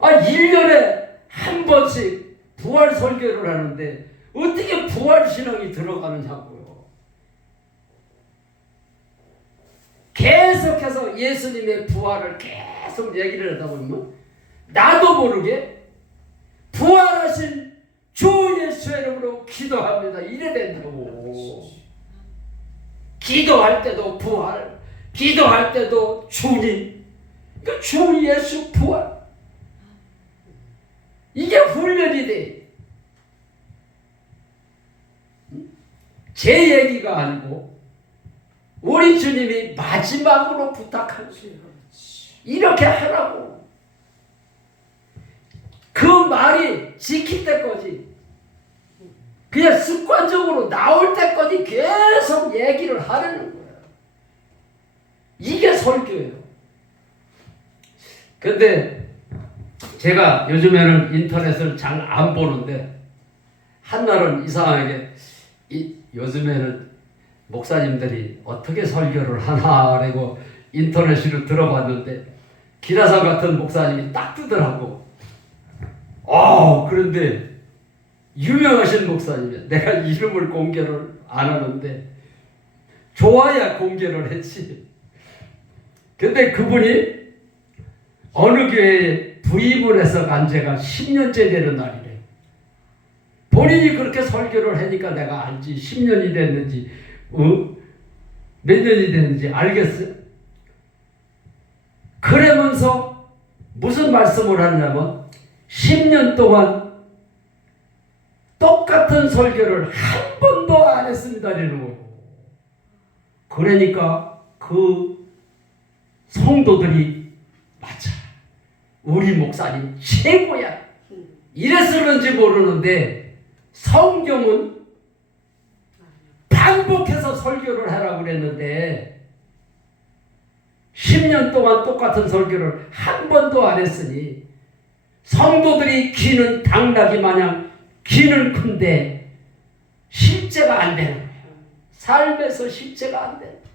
1년에 한 번씩 부활 설교를 하는데 어떻게 부활 신앙이 들어가느냐고요. 계속해서 예수님의 부활을 계속 얘기를 하다 보면 나도 모르게 부활하신 주 예수의 이름으로 기도합니다. 이래 된다고. 기도할 때도 부활, 기도할 때도 주님, 그 주 예수 부활. 이게 훈련이 돼. 제 얘기가 아니고 우리 주님이 마지막으로 부탁한 이렇게 하라고. 그 말이 지킬 때까지 그냥 습관적으로 나올 때까지 계속 얘기를 하려는 거예요. 이게 설교예요. 근데 제가 요즘에는 인터넷을 잘 안 보는데 한날은 이상하게 요즘에는 목사님들이 어떻게 설교를 하나라고 인터넷으로 들어봤는데 기라상 같은 목사님이 딱 뜨더라고. 그런데 유명하신 목사님이야. 내가 이름을 공개를 안 하는데 좋아야 공개를 했지. 근데 그분이 어느 교회에 부임을 해서 간 지가 10년째 되는 날이래. 본인이 그렇게 설교를 하니까 내가 알지. 10년이 됐는지 몇 년이 됐는지 알겠어요. 그러면서 무슨 말씀을 하냐면 10년 동안 똑같은 설교를 한 번도 안 했습니다. 이러는 거예요. 그러니까 그 성도들이 맞아. 우리 목사님 최고야. 이랬을는지 모르는데 성경은 반복해서 설교를 하라고 그랬는데 10년 동안 똑같은 설교를 한 번도 안 했으니 성도들이 귀는 당나귀 마냥 귀는 큰데 실제가 안 되는 거예요. 삶에서 실제가 안 되는 거예요.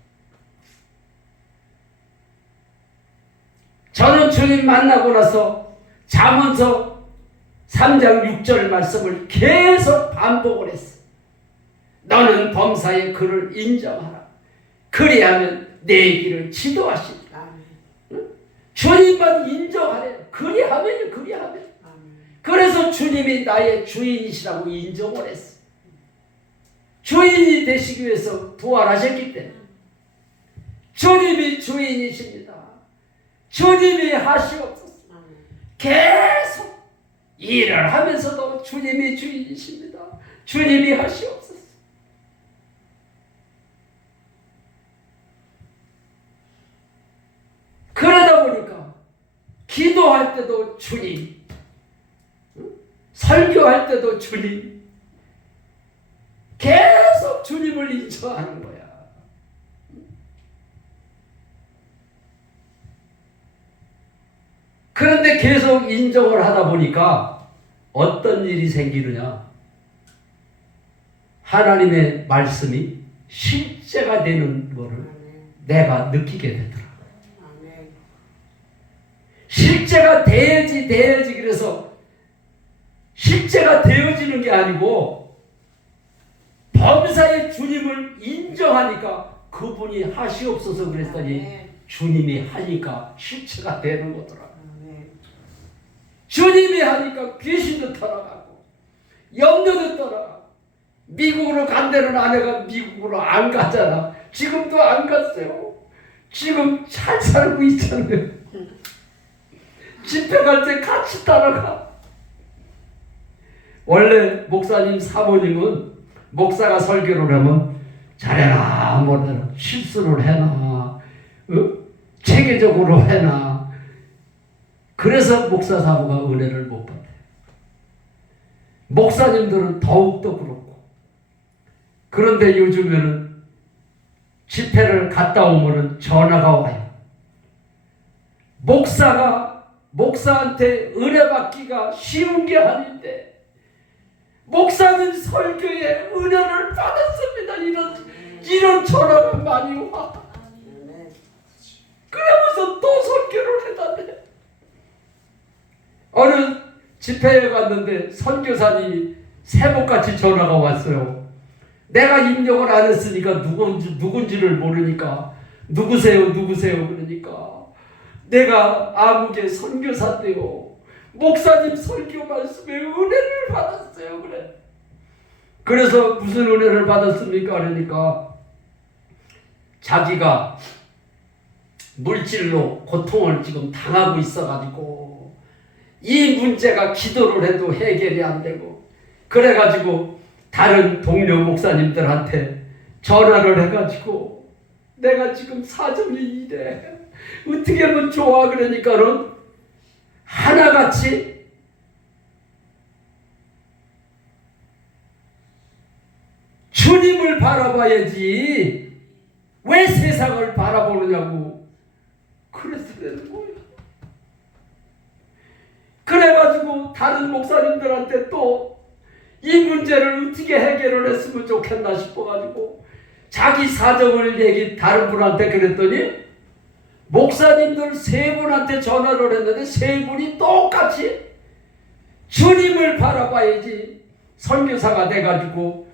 저는 주님 만나고 나서 잠언서 3장 6절 말씀을 계속 반복을 했어요. 너는 범사의 그를 인정하라. 그리하면 내 길을 지도하시리라. 응? 주님만 인정하래요. 그리하면요. 그래서 주님이 나의 주인이시라고 인정을 했어요. 주인이 되시기 위해서 부활하셨기 때문에 주님이 주인이십니다. 주님이 하시옵소서. 계속 일을 하면서도 주님이 주인이십니다. 주님이 하시옵소서. 그러다 보니까 기도할 때도 주님, 설교할 때도 주님, 계속 주님을 인정하는 거야. 그런데 계속 인정을 하다 보니까 어떤 일이 생기느냐? 하나님의 말씀이 실제가 되는 것을 내가 느끼게 되더라. 실제가 돼야지 그래서 실제가 되어지는 게 아니고 범사의 주님을 인정하니까 그분이 하시옵소서 그랬더니 주님이 하니까 실체가 되는 거더라. 주님이 하니까 귀신도 떠나가고 염려도 떠나가고 미국으로 간다는 아내가 미국으로 안 가잖아. 지금도 안 갔어요. 지금 잘 살고 있잖아요. 집회 갈 때 같이 따라가. 원래 목사님 사모님은 목사가 설교를 하면 잘해라 뭐라 실수를 해나 체계적으로 해나 그래서 목사 사모가 은혜를 못 받아요. 목사님들은 더욱더 그렇고. 그런데 요즘에는 집회를 갔다 오면은 전화가 와요. 목사한테 은혜 받기가 쉬운 게 아닌데 목사님 설교에 은혜를 받았습니다. 이런 전화가 많이 와. 그러면서 또 설교를 해달래. 어느 집회에 갔는데 선교사님이 새벽같이 전화가 왔어요. 내가 입력을 안 했으니까 누군지를 모르니까 누구세요 그러니까 내가 아무개 선교사인데요. 목사님 설교 말씀에 은혜를 받았어요 그래. 그래서 무슨 은혜를 받았습니까? 그러니까 자기가 물질로 고통을 지금 당하고 있어가지고 이 문제가 기도를 해도 해결이 안 되고 그래가지고 다른 동료 목사님들한테 전화를 해가지고 내가 지금 사정이 이래. 어떻게 하면 좋아? 그러니까는 하나같이 주님을 바라봐야지 왜 세상을 바라보느냐고 그랬으라는 거예요. 그래가지고 다른 목사님들한테 또 이 문제를 어떻게 해결을 했으면 좋겠나 싶어가지고 자기 사정을 얘기 다른 분한테 그랬더니 목사님들 세 분한테 전화를 했는데 세 분이 똑같이 주님을 바라봐야지 선교사가 돼가지고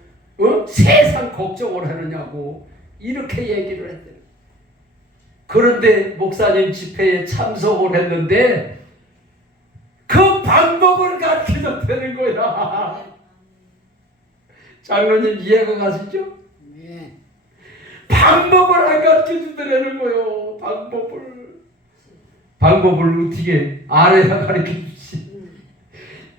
세상 걱정을 하느냐고 이렇게 얘기를 했대요. 그런데 목사님 집회에 참석을 했는데 그 방법을 가르쳐줬다는 거야. 장로님 이해가 가시죠? 네. 방법을 안 가르쳐주더라는 거요. 방법을 어떻게 알아야 가르쳐주지.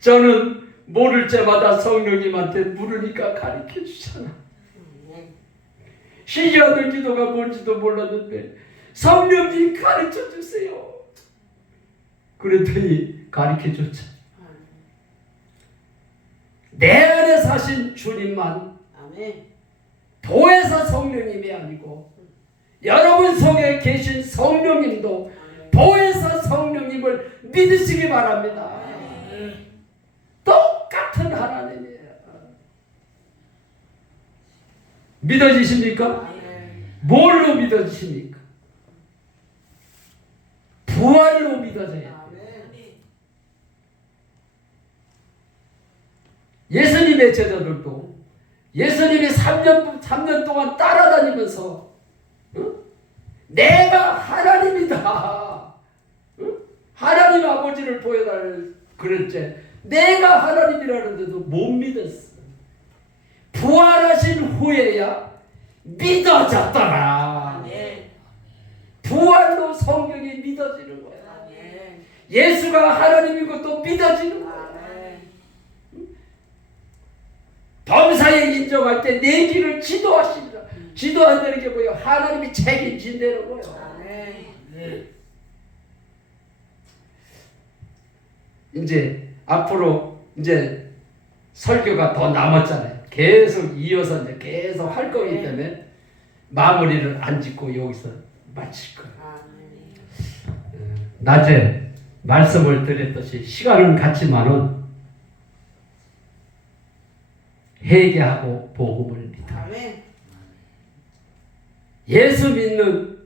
저는 모를 때마다 성령님한테 물으니까 가르쳐주잖아. 시기하는 기도가 뭔지도 몰랐는데 성령님 가르쳐주세요. 그랬더니 가르쳐줬죠. 내 안에 사신 주님만 아멘. 보혜사 성령님이 아니고 여러분 속에 계신 성령님도 보혜사 성령님을 믿으시기 바랍니다. 똑같은 하나님이에요. 믿어지십니까? 아멘. 뭘로 믿어지십니까? 부활로 믿어져야 돼요. 아멘. 예수님의 제자들도 예수님이 3년 동안 따라다니면서 내가 하나님이다. 하나님 아버지를 보여달라 그랬지. 내가 하나님이라는데도 못 믿었어. 부활하신 후에야 믿어졌더라. 아멘. 부활로 성경이 믿어지는 거야. 아멘. 예수가 하나님인 것도 믿어지는 거야. 아멘. 범사에 인정할 때 내 길을 지도하시리라. 지도한다는 게 뭐예요? 하나님이 책임진다는 거예요. 아멘. 이제 앞으로 이제 설교가 더 남았잖아요. 계속 이어서 이제 계속 할 거기 때문에 마무리를 안 짓고 여기서 마칠 거예요. 아멘. 낮에 말씀을 드렸듯이 시간은 같지만은 회개하고 복음을 믿어. 아멘. 예수 믿는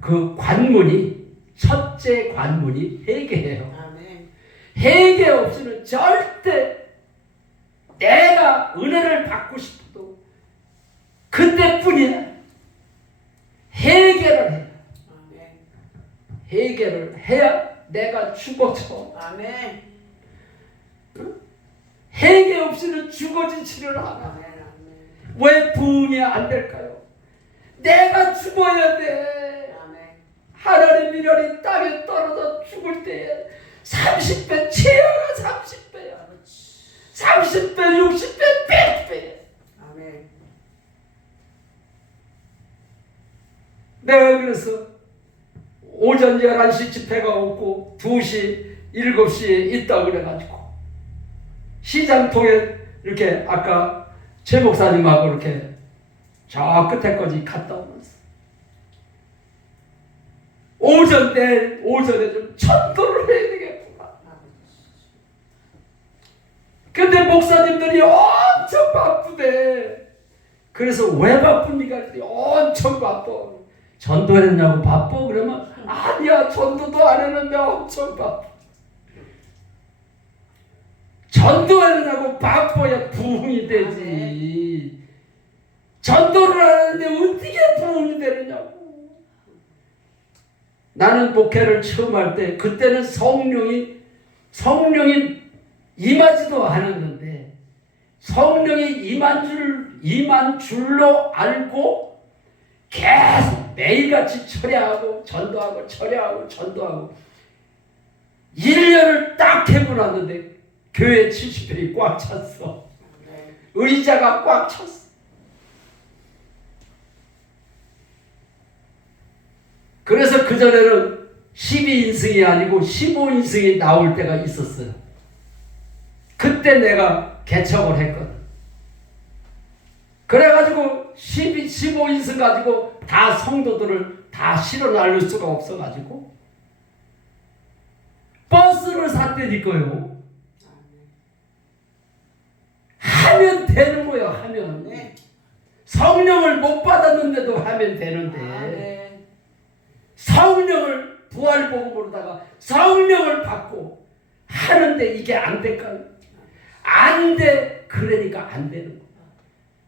그 관문이 첫째 관문이 회개예요. 아멘. 회개 없이는 절대 내가 은혜를 받고 싶어도 그때뿐이야. 회개를 해. 아멘. 회개를 해야 내가 죽어져. 아멘. 회개 없이는 죽어지지를 않아. 아멘. 아멘. 왜 부흥이 안 될까요? 내가 죽어야 돼. 아멘. 하나님 미련이 땅에 떨어져 죽을 때에 30배 최하가 30배야. 30배, 60배, 100배. 아멘. 내가 그래서 오전 11시 집회가 없고 2시, 7시에 있다고 그래가지고 시장통에 이렇게 아까 최 목사님하고 이렇게 저 끝에까지 갔다 오면서 내일 오전에 좀 전도를 해야 되겠구나. 근데 목사님들이 엄청 바쁘대. 그래서 왜 바쁩니까? 그랬더니 엄청 바빠. 전도했냐고 바빠? 그러면 아니야, 전도도 안 했는데 엄청 바빠. 전도하느냐고 바빠야 부흥이 되지. 전도를 하는데 어떻게 부흥이 되느냐고. 나는 목회를 처음 할 때 그때는 성령이 임하지도 않았는데 성령이 임한 줄로 알고 계속 매일같이 철야하고 전도하고 철야하고 전도하고 1년을 딱 해고 났는데 교회 70평이 꽉 찼어. 의자가 꽉 찼어. 그래서 그전에는 12인승이 아니고 15인승이 나올 때가 있었어요. 그때 내가 개척을 했거든. 그래가지고 15인승 가지고 다 성도들을 다 실어 나를 수가 없어가지고 버스를 샀다니까요. 하면 되는 거예요. 하면. 네. 성령을 못 받았는데도 하면 되는데 아멘. 성령을 부활복음으로다가 성령을 받고 하는데 이게 안 될까요? 안 돼. 그러니까 안 되는 거예요.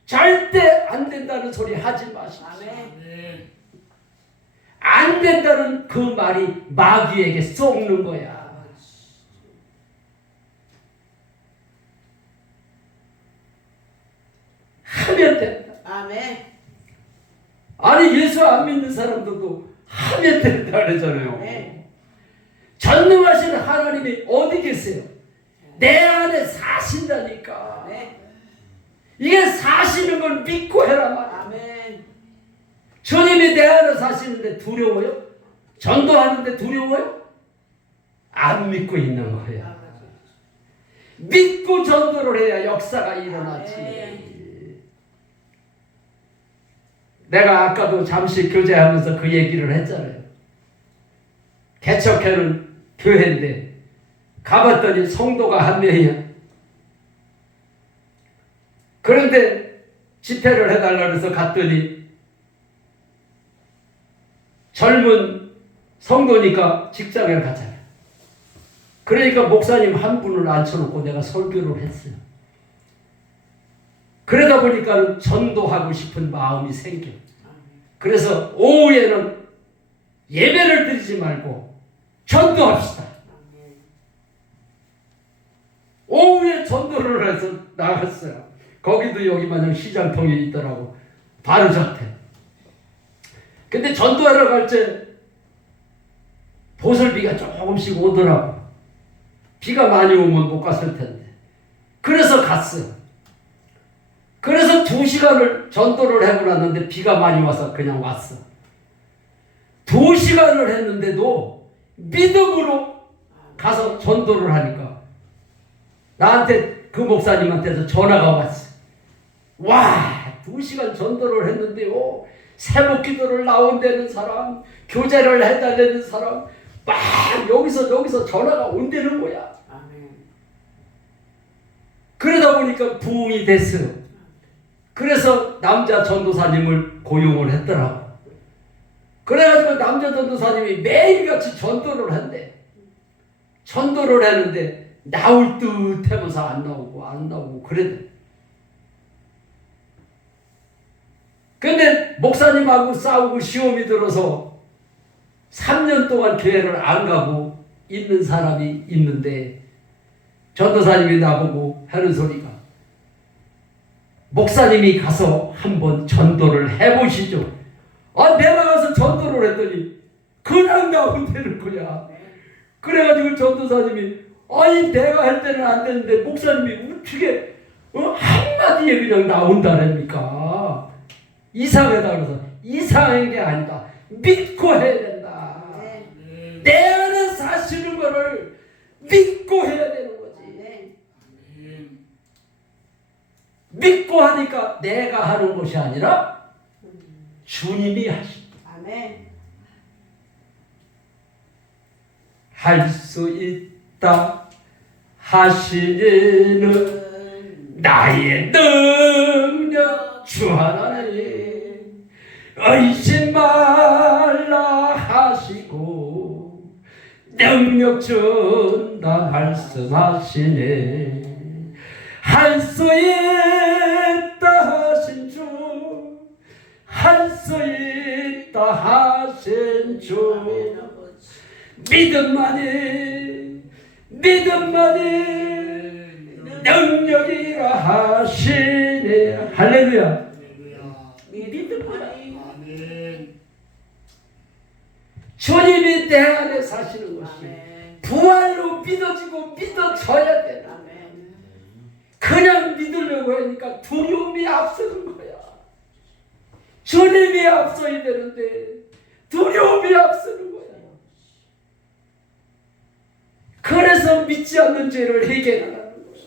절대 안 된다는 소리 하지 마십시오. 아멘. 아멘. 안 된다는 그 말이 마귀에게 쏘는 거야. 하면 된다. 아멘. 아니 예수 안 믿는 사람들도 하면 된다 그러잖아요. 네. 전능하신 하나님이 어디 계세요? 내 안에 사신다니까. 네. 이게 사시는 걸 믿고 해라 말이야. 아멘. 주님이 내 안에 사시는데 두려워요? 전도하는데 두려워요? 안 믿고 있는 거야. 믿고 전도를 해야 역사가 일어나지. 아멘. 내가 아까도 잠시 교제하면서 그 얘기를 했잖아요. 개척회는 교회인데 가봤더니 성도가 한 명이야. 그런데 집회를 해달라고 해서 갔더니 젊은 성도니까 직장에 가잖아요. 그러니까 목사님 한 분을 앉혀놓고 내가 설교를 했어요. 그러다 보니까 전도하고 싶은 마음이 생겨. 그래서 오후에는 예배를 드리지 말고 전도합시다. 오후에 전도를 해서 나갔어요. 거기도 여기 마냥 시장통이 있더라고. 바로 저한테. 근데 전도하러 갈 때 보슬비가 조금씩 오더라고. 비가 많이 오면 못 갔을 텐데. 그래서 갔어요. 그래서 2시간을 전도를 해고 났는데 비가 많이 와서 그냥 왔어. 2시간을 했는데도 믿음으로 가서 전도를 하니까 나한테 그 목사님한테서 전화가 왔어. 와, 2시간 전도를 했는데요. 새벽 기도를 나온다는 사람, 교제를 해달라는 사람, 막 여기서 전화가 온다는 거야. 아멘. 그러다 보니까 부흥이 됐어요. 그래서 남자 전도사님을 고용을 했더라고. 그래가지고 남자 전도사님이 매일같이 전도를 한대. 전도를 했는데 나올 듯 하면서 안 나오고 그랬대. 근데 목사님하고 싸우고 시험이 들어서 3년 동안 교회를 안 가고 있는 사람이 있는데 전도사님이 나보고 하는 소리가 목사님이 가서 한번 전도를 해보시죠. 아, 내가 가서 전도를 했더니 그냥 나온다는 거야. 그래가지고 전도사님이 아니 내가 할 때는 안 되는데 목사님이 어떻게 한마디에 그냥 나온다랍니까? 이상하다 그래서 이상한 게 아니다. 믿고 해야 된다. 네. 내 안에 사시는 거를 믿고 해야 되는 거지. 네. 아멘. 믿고 하니까 내가 하는 것이 아니라 주님이 하신다. 아멘. 할 수 있다 하시는 나의 능력 주 하나님 의심 말라 하시고 능력 준다 말씀하시네. 할 수 있다 하신 주, 할 수 있다 하신 주, 믿음만이 능력이라 하시네. 할렐루야. 할렐루야. 믿음만이 아멘. 주님이 내 안에 사시는 것이 아멘. 부활로 믿어지고 믿어져야 돼. 아멘. 그냥 믿으려고 하니까 두려움이 앞서는 거야. 주님이 앞서야 되는데 두려움이 앞서는 거야. 그래서 믿지 않는 죄를 해결하는 거야.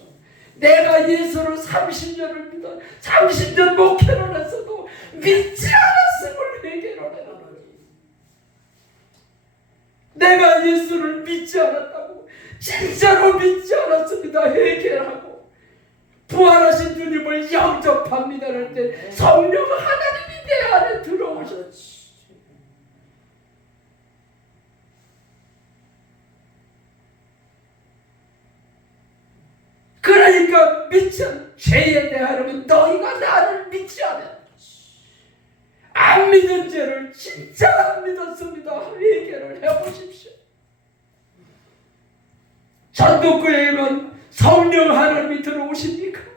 내가 예수를 30년을 믿어 30년 목회를 했어도 믿지 않았음을 해결하는 거야. 내가 예수를 믿지 않았다고 진짜로 믿지 않았습니다 해결하고 부활하신 주님을 영접합니다 할 때 성령 하나님이 내 안에 들어오셨지. 그러니까 믿지 않는 죄에 대하여는 너희가 나를 믿지 않아. 안 믿은 죄를 진짜 안 믿었습니다. 회개를 해보십시오. 전도교회에는 성령 하나님이 들어오십니까?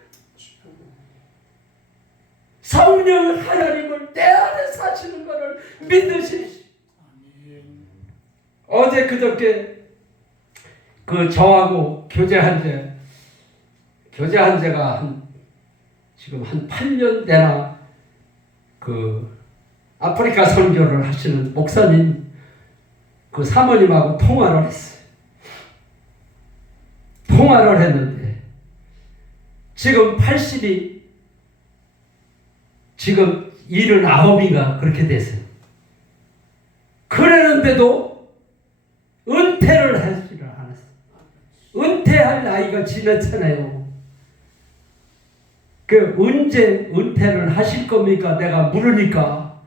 성령 하나님을 내 안에 사시는 것을 믿으십시오. 어제 그저께 저하고 교제한 제가 지금 한 8년 되나 아프리카 선교를 하시는 목사님 사모님하고 통화를 했어요. 통화를 했는데 지금 80이 지금 79인가 그렇게 됐어요. 그러는데도 은퇴를 하지를 않았어요. 은퇴할 나이가 지났잖아요. 언제 은퇴를 하실 겁니까? 내가 물으니까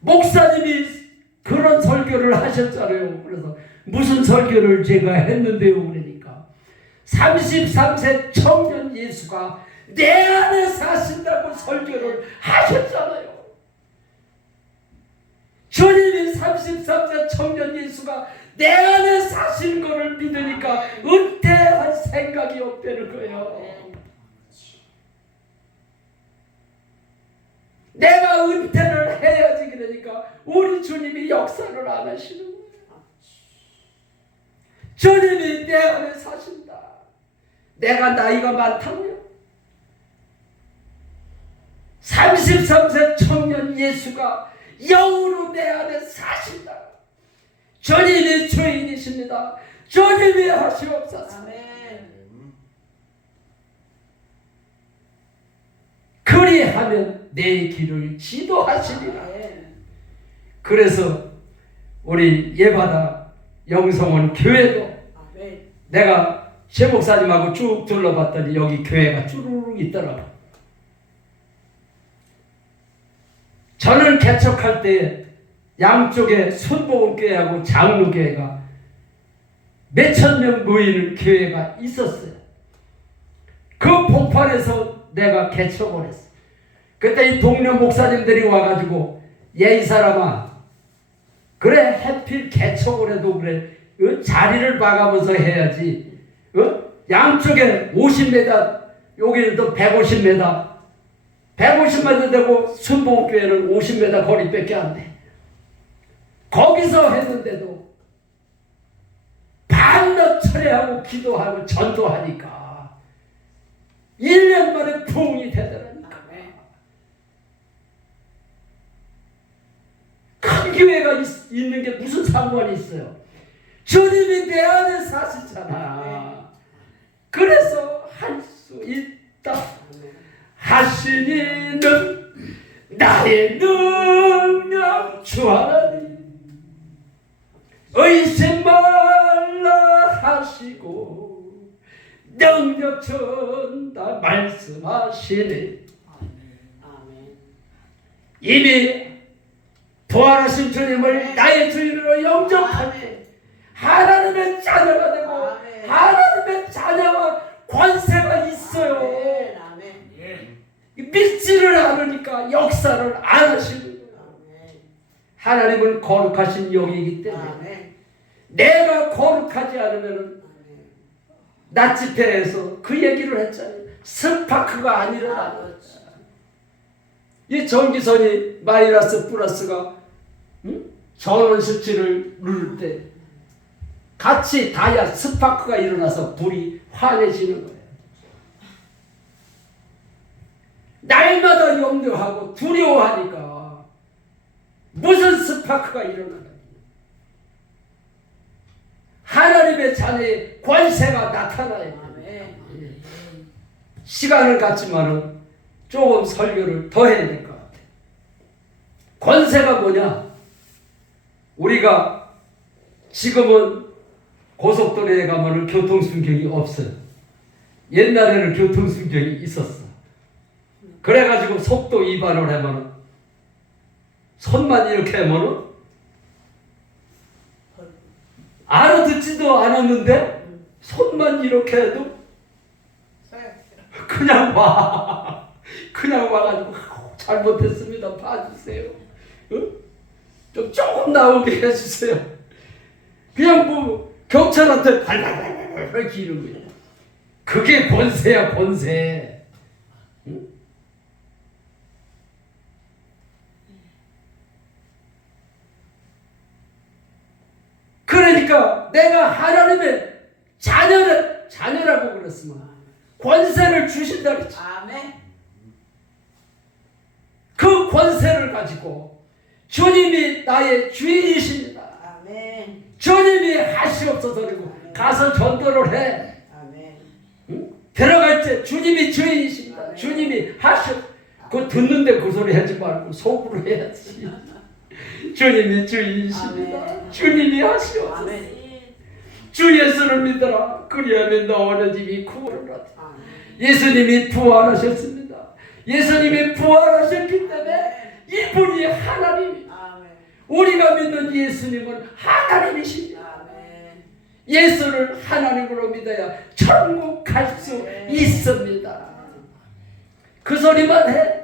목사님이 그런 설교를 하셨잖아요. 그래서 무슨 설교를 제가 했는데요. 그러니까 33세 청년 예수가 내 안에 사신다고 설교를 하셨잖아요. 주님이 33세 청년 예수가 내 안에 사신 것을 믿으니까 은퇴할 생각이 없다는 거예요. 내가 은퇴를 해야지 그러니까 우리 주님이 역사를 안 하시는 거예요. 주님이 내 안에 사신다. 내가 나이가 많다고요? 33세 청년 예수가 영으로 내 안에 사신다. 주님이 주인이십니다. 주님이 하시옵소서. 그리하면 내 길을 지도하시리라. 그래서 우리 예바다 영성원 교회도 내가 최 목사님하고 쭉 둘러봤더니 여기 교회가 쭈루룩 있더라고. 저는 개척할 때 양쪽에 순복음교회하고 장로교회가 몇천 명 모이는 교회가 있었어요. 그 폭발에서 내가 개척을 했어. 그때 이 동료 목사님들이 와가지고 이 사람아 그래 하필 개척을 해도 그래 자리를 봐가면서 해야지. 양쪽에 50m 여기는 또 150m 150m 되고 순복음교회는 50m 거리밖에 안 돼. 거기서 했는데도 밤낮 철회하고 기도하고 전도하니까 1년 만에 부흥이 되더라니까. 큰 교회가 있는 게 무슨 상관이 있어요? 주님이 내 안에 사시잖아. 그래서 할 수 있다. 하시니는 나의 능력 주 하나님 의심 말라 하시고 능력 전다 말씀하시네. 이미 부활하신 주님을 나의 주인으로 영접할 때 하나님의 자녀가 되고 하나님의 자녀와 권세가 있어요. 믿지를 않으니까 역사를 안 하시는 거예요. 하나님은 거룩하신 영이기 때문에 내가 거룩하지 않으면 낮 집회에서 그 얘기를 했잖아요. 스파크가 안 일어나는 이 전기선이 마이너스 플러스가 전원 스위치를 누를 때 같이 다야 스파크가 일어나서 불이 환해지는 거예요. 날마다 염려하고 두려워하니까 무슨 스파크 스파크가 일어나는 하나님의 자녀의 권세가 나타나야 돼요. 아멘. 시간을 갖지만은 조금 설교를 더 해야 될 것 같아요. 권세가 뭐냐? 우리가 지금은 고속도로에 가면은 교통순경이 없어요. 옛날에는 교통순경이 있었어. 그래가지고 속도 위반을 하면은 손만 이렇게 하면은 알아듣지도 않았는데 손만 이렇게 해도 그냥 와. 그냥 와가지고 잘못했습니다. 봐주세요. 응? 좀 조금 나오게 해주세요. 그냥 뭐 경찰한테 발발발발 기는 거예요. 그게 권세야, 권세. 응? 그러니까 내가 하나님의 자녀라고 그랬으면 권세를 주신다 그랬지. 아멘. 그 권세를 가지고 주님이 나의 주인이십니다. 아멘. 주님이 하시옵소서 그리고 가서 전도를 해. 아멘. 응? 들어갈 때 주님이 주인이십니다. 아멘. 주님이 하시옵소서. 그거 듣는데 그 소리 하지 말고 속으로 해야지. 주님이 주인이십니다. 아멘. 주님이 하시옵소서. 아멘. 주 예수를 믿어라. 그리하면 너와 집이 구원을 얻어. 아멘. 예수님이 부활하셨습니다. 예수님이 부활하셨기 때문에 이분이 하나님. 아멘. 우리가 믿는 예수님은 하나님이십니다. 아멘. 예수를 하나님으로 믿어야 천국 갈 수 있습니다. 그 소리만 해.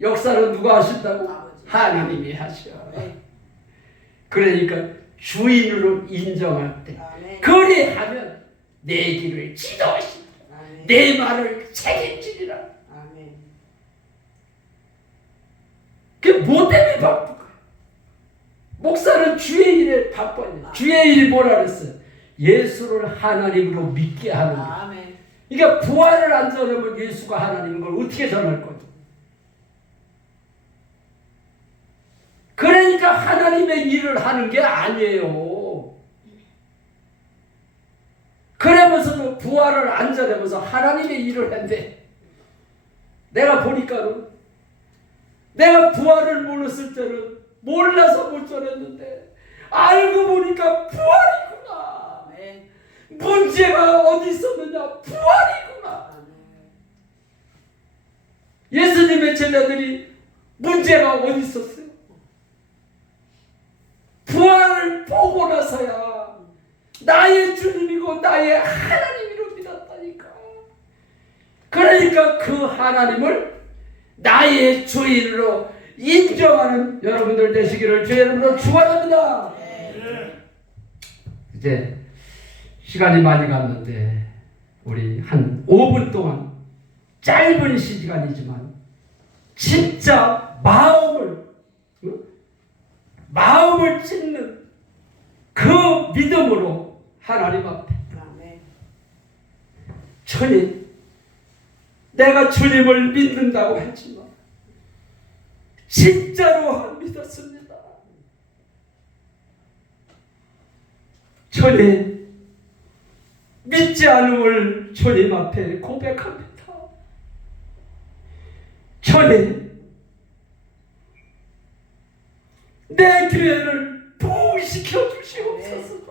역사는 누가 하신다고? 아버지. 하나님이 하셔. 아멘. 그러니까 주인으로 인정할 때 아멘. 그리하면 내 길을 지도하신다. 아멘. 내 말을 책임지리라. 아멘. 그게 뭐 때문에 바쁜 거야? 목사는 주의 일에 바빠요. 주의 일이 뭐라 그랬어요? 예수를 하나님으로 믿게 하는 거예요. 아멘. 그러니까 부활을 안 전하면 예수가 하나님인 걸 어떻게 전할 거예요? 그러니까 하나님의 일을 하는 게 아니에요. 그러면서도 부활을 안 전하면서 하나님의 일을 한대. 내가 보니까는 내가 부활을 몰랐을 때는 몰라서 못 전했는데 알고 보니까 부활이구나. 아멘. 문제가 어디 있었느냐? 부활이구나. 아멘. 예수님의 제자들이 문제가 어디 있었어요? 부활을 보고 나서야 나의 주님이고 나의 하나님이로 믿었다니까. 그러니까 그 하나님을 나의 주인으로 인정하는 여러분들 되시기를 주의 이름으로 축원합니다. 이제 시간이 많이 갔는데 우리 한 5분 동안 짧은 시간이지만 진짜 마음을 찢는 그 믿음으로 하나님 앞에 아멘. 주님, 내가 주님을 믿는다고 했지만 진짜로 믿었습니다. 주님, 믿지 않음을 주님 앞에 고백합니다. 주님, 내 교회를 부흥시켜 주시옵소서.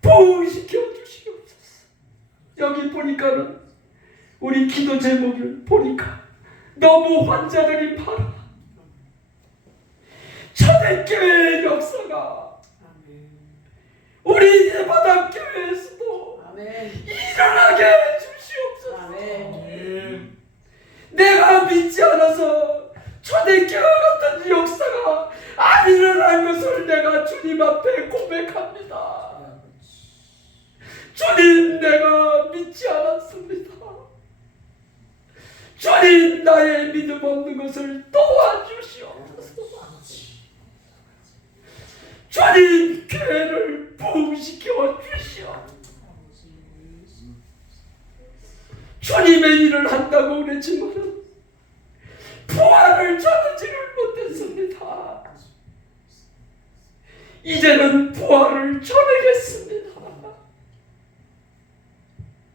부흥시켜 주시옵소서. 여기 보니까는 우리 기도 제목을 보니까 너무 환자들이 많아. 초대교회의 역사가 아멘. 우리 예바닥교회에서도 아멘. 일어나게 해주시옵소서. 아멘. 내가 믿지 않아서 초대교회 같은 역사가 안 일어난 것을 내가 주님 앞에 고백합니다. 주님, 내가 믿지 않았습니다. 주님, 나의 믿음 없는 것을 도와주시옵소서. 주님, 교회를 부흥시켜 주시옵소서. 주님의 일을 한다고 그랬지만 부활을 저는 지금 믿습니다. 이제는 부활을 전하게